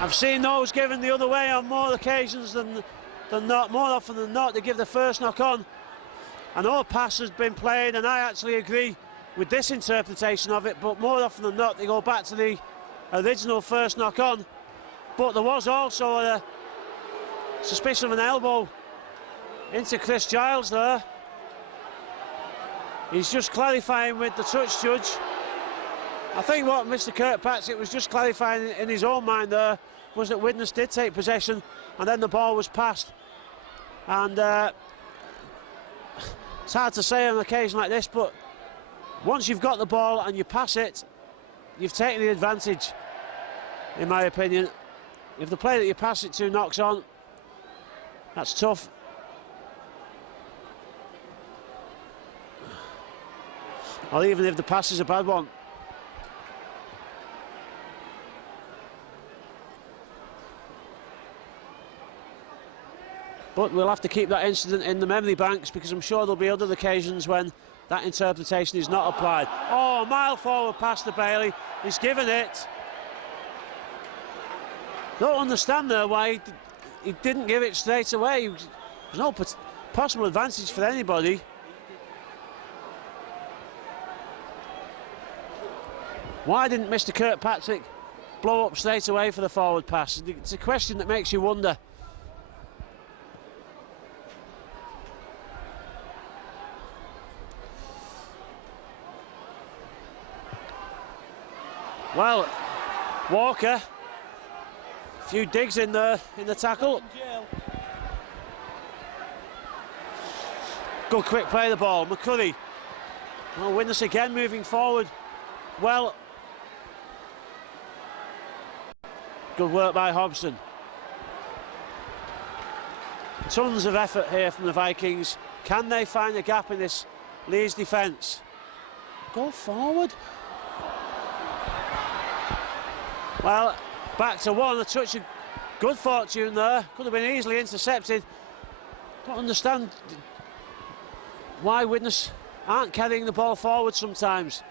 I've seen those given the other way on more occasions than not. More often than not, they give the first knock on. I know a pass has been played, and I actually agree with this interpretation of it, but more often than not, they go back to the original first knock on. But there was also a suspicion of an elbow into Chris Giles there. He's just clarifying with the touch judge. I think what Mr. Kirkpatrick was just clarifying in his own mind there was that Widnes did take possession, and then the ball was passed. And it's hard to say on an occasion like this, but once you've got the ball and you pass it, you've taken the advantage, in my opinion. If the player that you pass it to knocks on, that's tough. Or even if the pass is a bad one. But we'll have to keep that incident in the memory banks, because I'm sure there'll be other occasions when that interpretation is not applied. Oh, a mile forward pass to Bailey. He's given it. Don't understand there why he didn't give it straight away. There's no possible advantage for anybody. Why didn't Mr. Kirkpatrick blow up straight away for the forward pass? It's a question that makes you wonder. Well, Walker, a few digs in there in the tackle. Good quick play of the ball. McCurry. Well, Widnes again moving forward. Well, good work by Hobson. Tons of effort here from the Vikings. Can they find a gap in this Leeds defence? Go forward. Well, back to one, a touch of good fortune there. Could have been easily intercepted. Don't understand why Widnes aren't carrying the ball forward sometimes.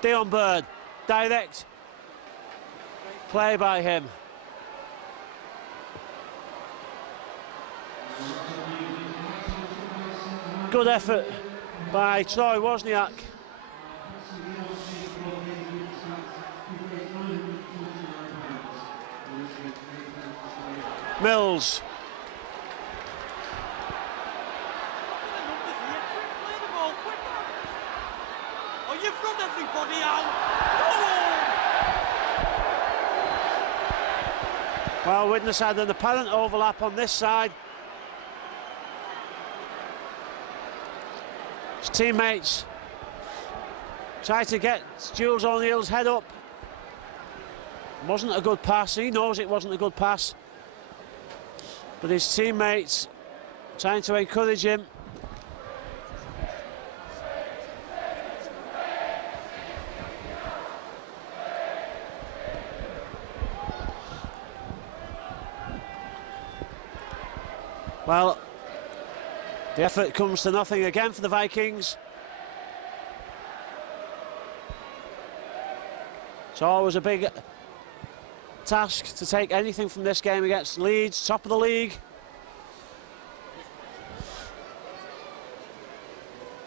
Dion Bird, direct play by him. Good effort by Troy Wozniak. Mills. Oh, you've run everybody out. Well, Widnes had an apparent overlap on this side. His teammates try to get Jules O'Neill's head up. Wasn't a good pass. He knows it wasn't a good pass. But his teammates trying to encourage him. Well, the effort comes to nothing again for the Vikings. It's always a big task to take anything from this game against Leeds, top of the league.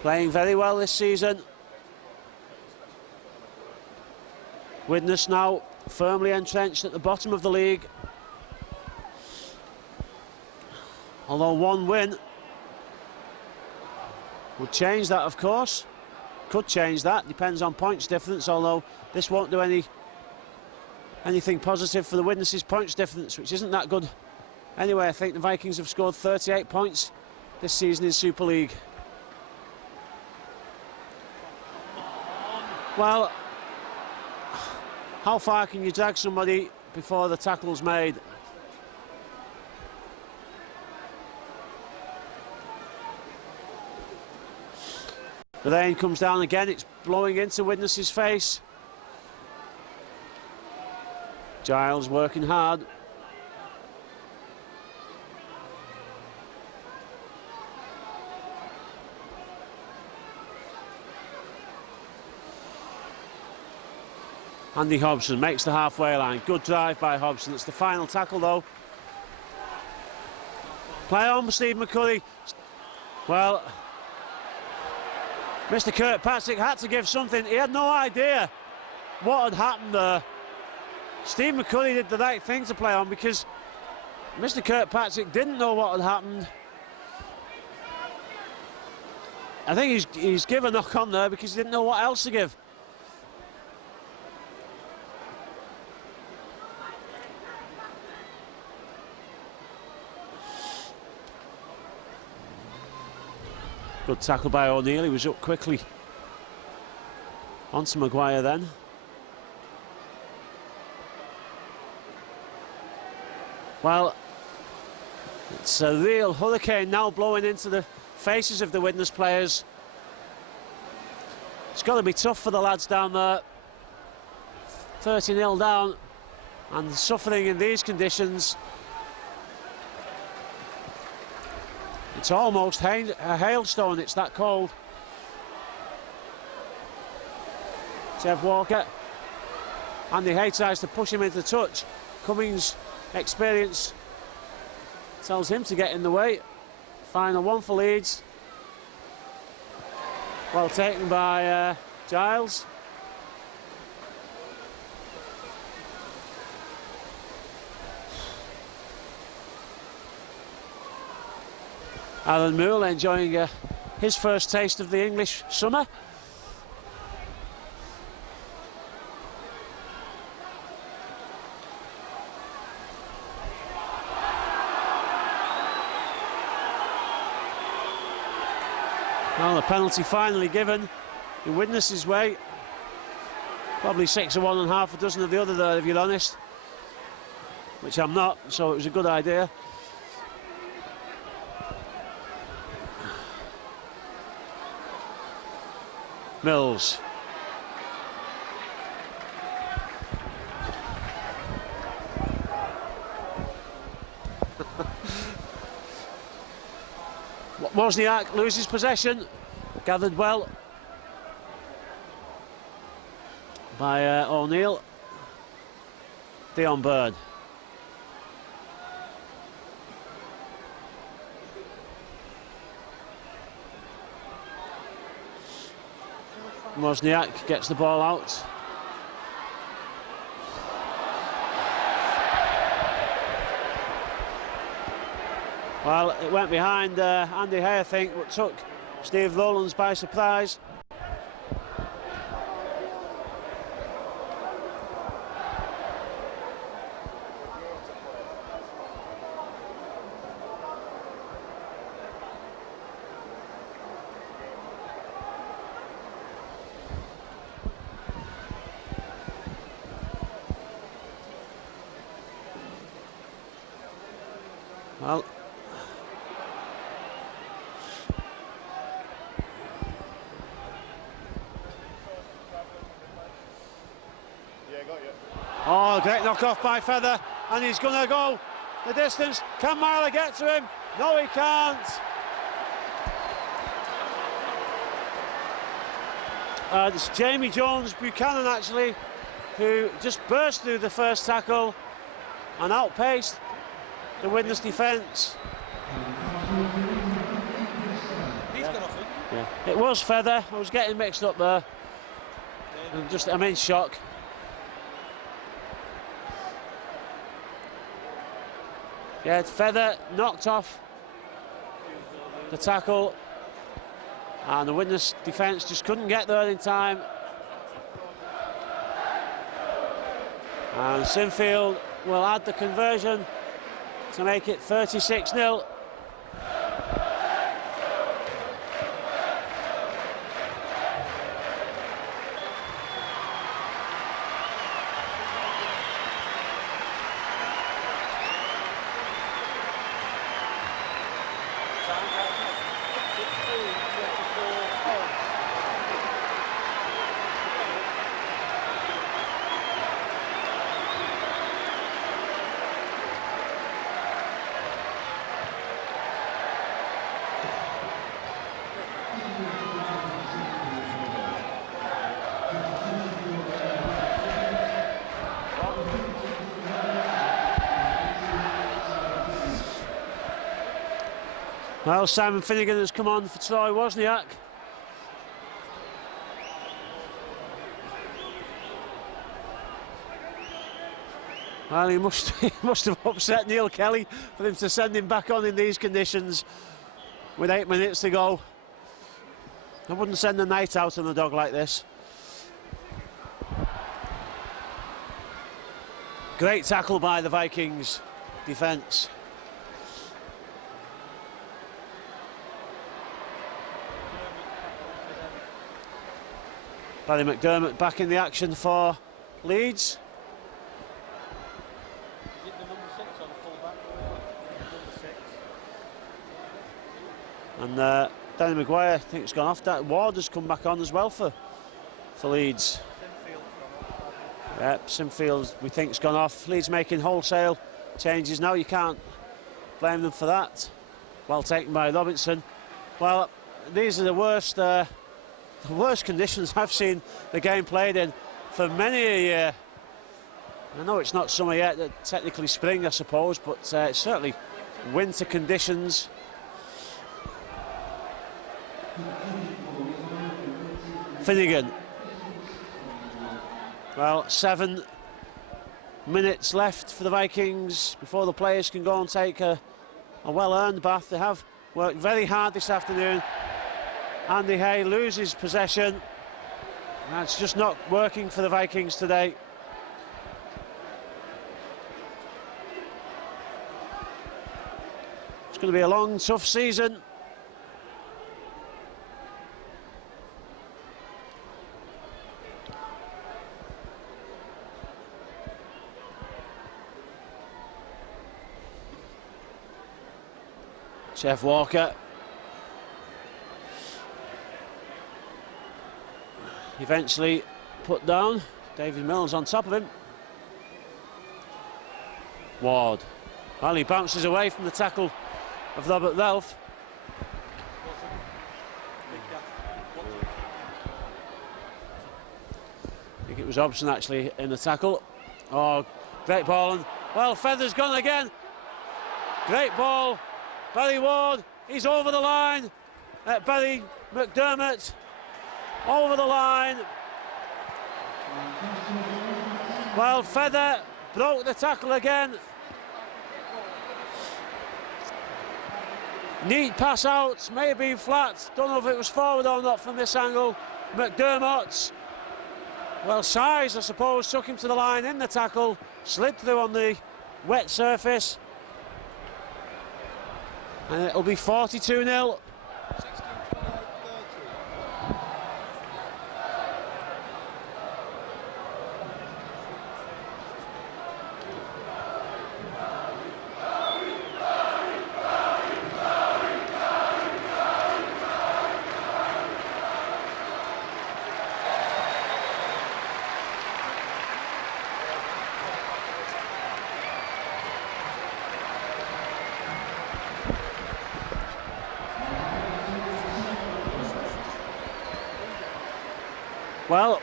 Playing very well this season. Widnes now firmly entrenched at the bottom of the league. Although one win would change that, of course. Could change that, depends on points difference, although this won't do anything positive for the Widnes' points difference, which isn't that good. Anyway, I think the Vikings have scored 38 points this season in Super League. Well, how far can you drag somebody before the tackle's made? The rain comes down again, it's blowing into Widnes' face. Giles working hard. Andy Hobson makes the halfway line. Good drive by Hobson. It's the final tackle though. Play on, Steve McCurry. Well, Mr. Kirkpatrick had to give something. He had no idea what had happened there. Steve McCurry did the right thing to play on because Mr. Kirkpatrick didn't know what had happened. I think he's given a knock on there because he didn't know what else to give. Good tackle by O'Neill, he was up quickly onto Maguire then. Well, it's a real hurricane now blowing into the faces of the Widnes players. It's got to be tough for the lads down there. 30-0 down and suffering in these conditions. It's almost a hailstone, it's that cold. Jeff Walker. Andy Hay tries to push him into touch. Cummings' experience tells him to get in the way. Final one for Leeds. Well taken by Giles. Alan Moore enjoying his first taste of the English summer. Well, the penalty finally given in Widnes' way. Probably 6 of one and half a dozen of the other there, if you're honest. Which I'm not, so it was a good idea. Mills. Wozniak loses possession, gathered well by O'Neill. Dion Bird. Wozniak gets the ball out. Well, it went behind Andy Hay, I think, but took Steve Rowlands by surprise. Well, oh, great knock-off by Feather, and he's going to go the distance. Can Marler get to him? No, he can't. It's Jamie Jones Buchanan, actually, who just burst through the first tackle and outpaced the Widnes defence. He's gone off it. Yeah. It was Feather. I was getting mixed up there. I'm in shock. Yeah, Feather knocked off the tackle, and the Widnes defence just couldn't get there in time. And Sinfield will add the conversion to make it 36-0. Well, Simon Finnegan has come on for Troy Wozniak. Well, he must have upset Neil Kelly for him to send him back on in these conditions with 8 minutes to go. I wouldn't send the night out on a dog like this. Great tackle by the Vikings defence. Barry McDermott back in the action for Leeds. Is it the number 6 on the full-back? Number 6. And Danny Maguire, I think it's gone off. That Ward has come back on as well for Leeds. Yep, Sinfield we think has gone off. Leeds making wholesale changes now. You can't blame them for that. Well taken by Robinson. Well, these are the worst conditions I've seen the game played in for many a year. I know it's not summer yet, technically spring I suppose, but it's certainly winter conditions. Finnegan. Well, 7 minutes left for the Vikings before the players can go and take a well-earned bath. They have worked very hard this afternoon. Andy Hay loses possession. That's just not working for the Vikings today. It's going to be a long, tough season. Jeff Walker. Eventually put down. David Mills on top of him. Ward. Well, he bounces away from the tackle of Robert Relf. I think it was Hobson actually in the tackle. Oh, great ball. And, well, Feather's gone again. Great ball. Barry Ward, he's over the line. Barry McDermott. over the line. Well, Feather broke the tackle again. Neat pass out, may have been flat. Don't know if it was forward or not from this angle. McDermott, well, size, I suppose, took him to the line in the tackle, slid through on the wet surface. And it'll be 42-0. Well,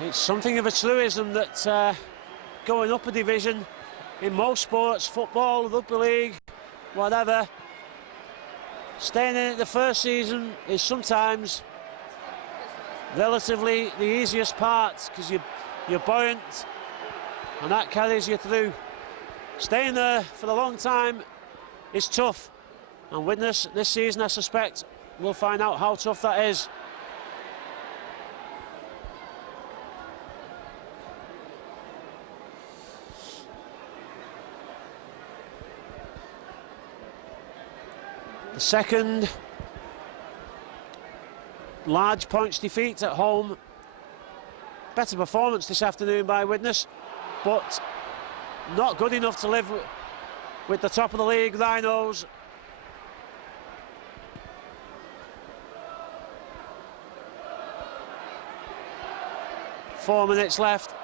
it's something of a truism that going up a division in most sports, football, rugby league, whatever, staying in it the first season is sometimes relatively the easiest part because you're buoyant and that carries you through. Staying there for a long time is tough, and Widnes this season, I suspect, we'll find out how tough that is. The second large points defeat at home. Better performance this afternoon by Widnes, but not good enough to live with the top of the league Rhinos. Four minutes left.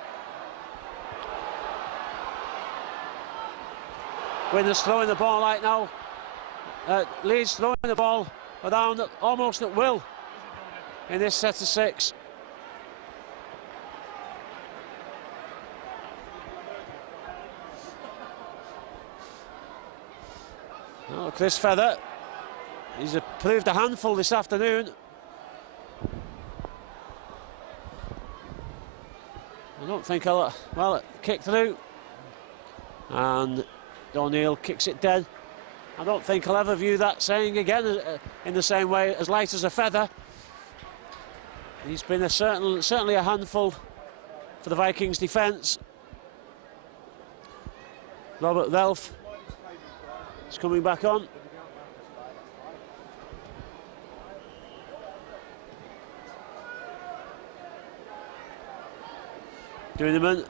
Widnes throwing the ball right now. Leeds throwing the ball around almost at will in this set of six. Oh, Chris Feather, he's proved a handful this afternoon. I don't think well, kick through, and O'Neill kicks it dead. I don't think I'll ever view that saying again in the same way, as light as a feather. He's been certainly a handful for the Vikings defence. Robert Relf is coming back on. Duneman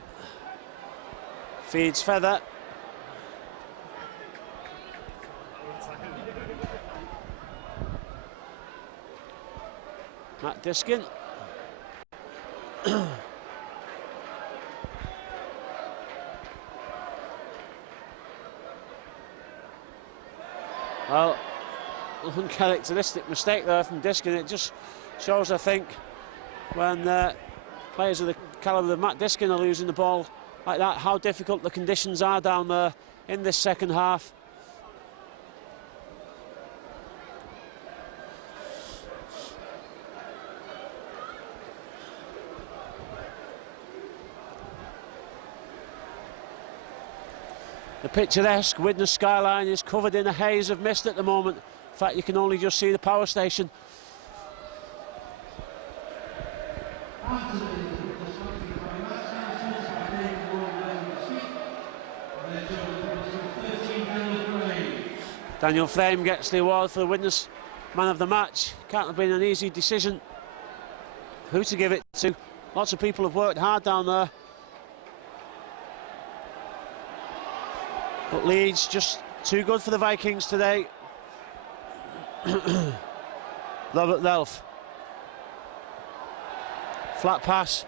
feeds Feather. Matt Diskin. Well, uncharacteristic mistake there from Diskin. It just shows, I think, when players of the calibre of Matt Diskin are losing the ball like that, how difficult the conditions are down there in this second half. The picturesque Widnes skyline is covered in a haze of mist at the moment. In fact, you can only just see the power station. Daniel Frame gets the award for the Widnes man of the match. Can't have been an easy decision who to give it to. Lots of people have worked hard down there. But Leeds just too good for the Vikings today. Robert Relf. Flat pass.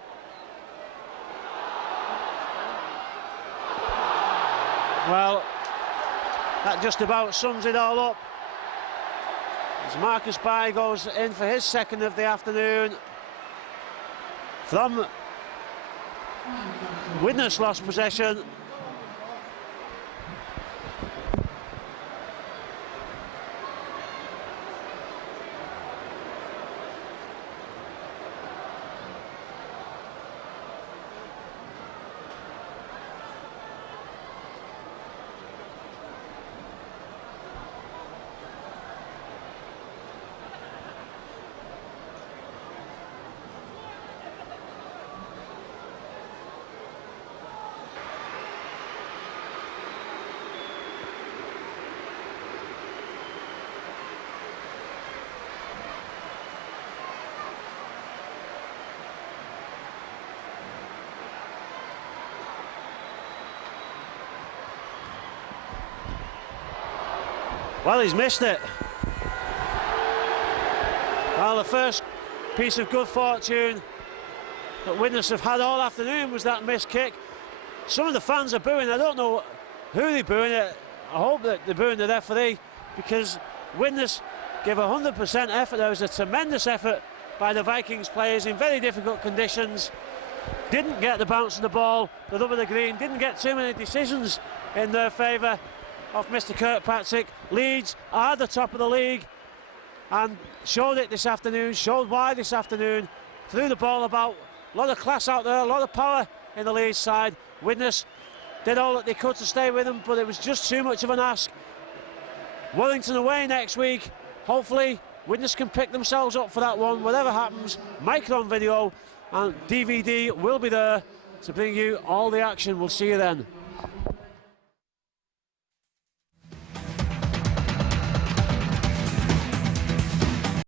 Well, that just about sums it all up. As Marcus Bai goes in for his second of the afternoon. From Widnes lost possession. Well, he's missed it. Well, the first piece of good fortune that Widnes have had all afternoon was that missed kick. Some of the fans are booing. I don't know who they're booing. I hope that they're booing the referee, because Widnes gave 100% effort. There was a tremendous effort by the Vikings players in very difficult conditions. Didn't get the bounce of the ball, the rub of the green, didn't get too many decisions in their favour of Mr. Kirkpatrick. Leeds are the top of the league and showed it this afternoon, showed why this afternoon, threw the ball about. A lot of class out there, a lot of power in the Leeds side. Widnes did all that they could to stay with them, but it was just too much of an ask. Wellington away next week. Hopefully Widnes can pick themselves up for that one. Whatever happens, Micron video and DVD will be there to bring you all the action. We'll see you then.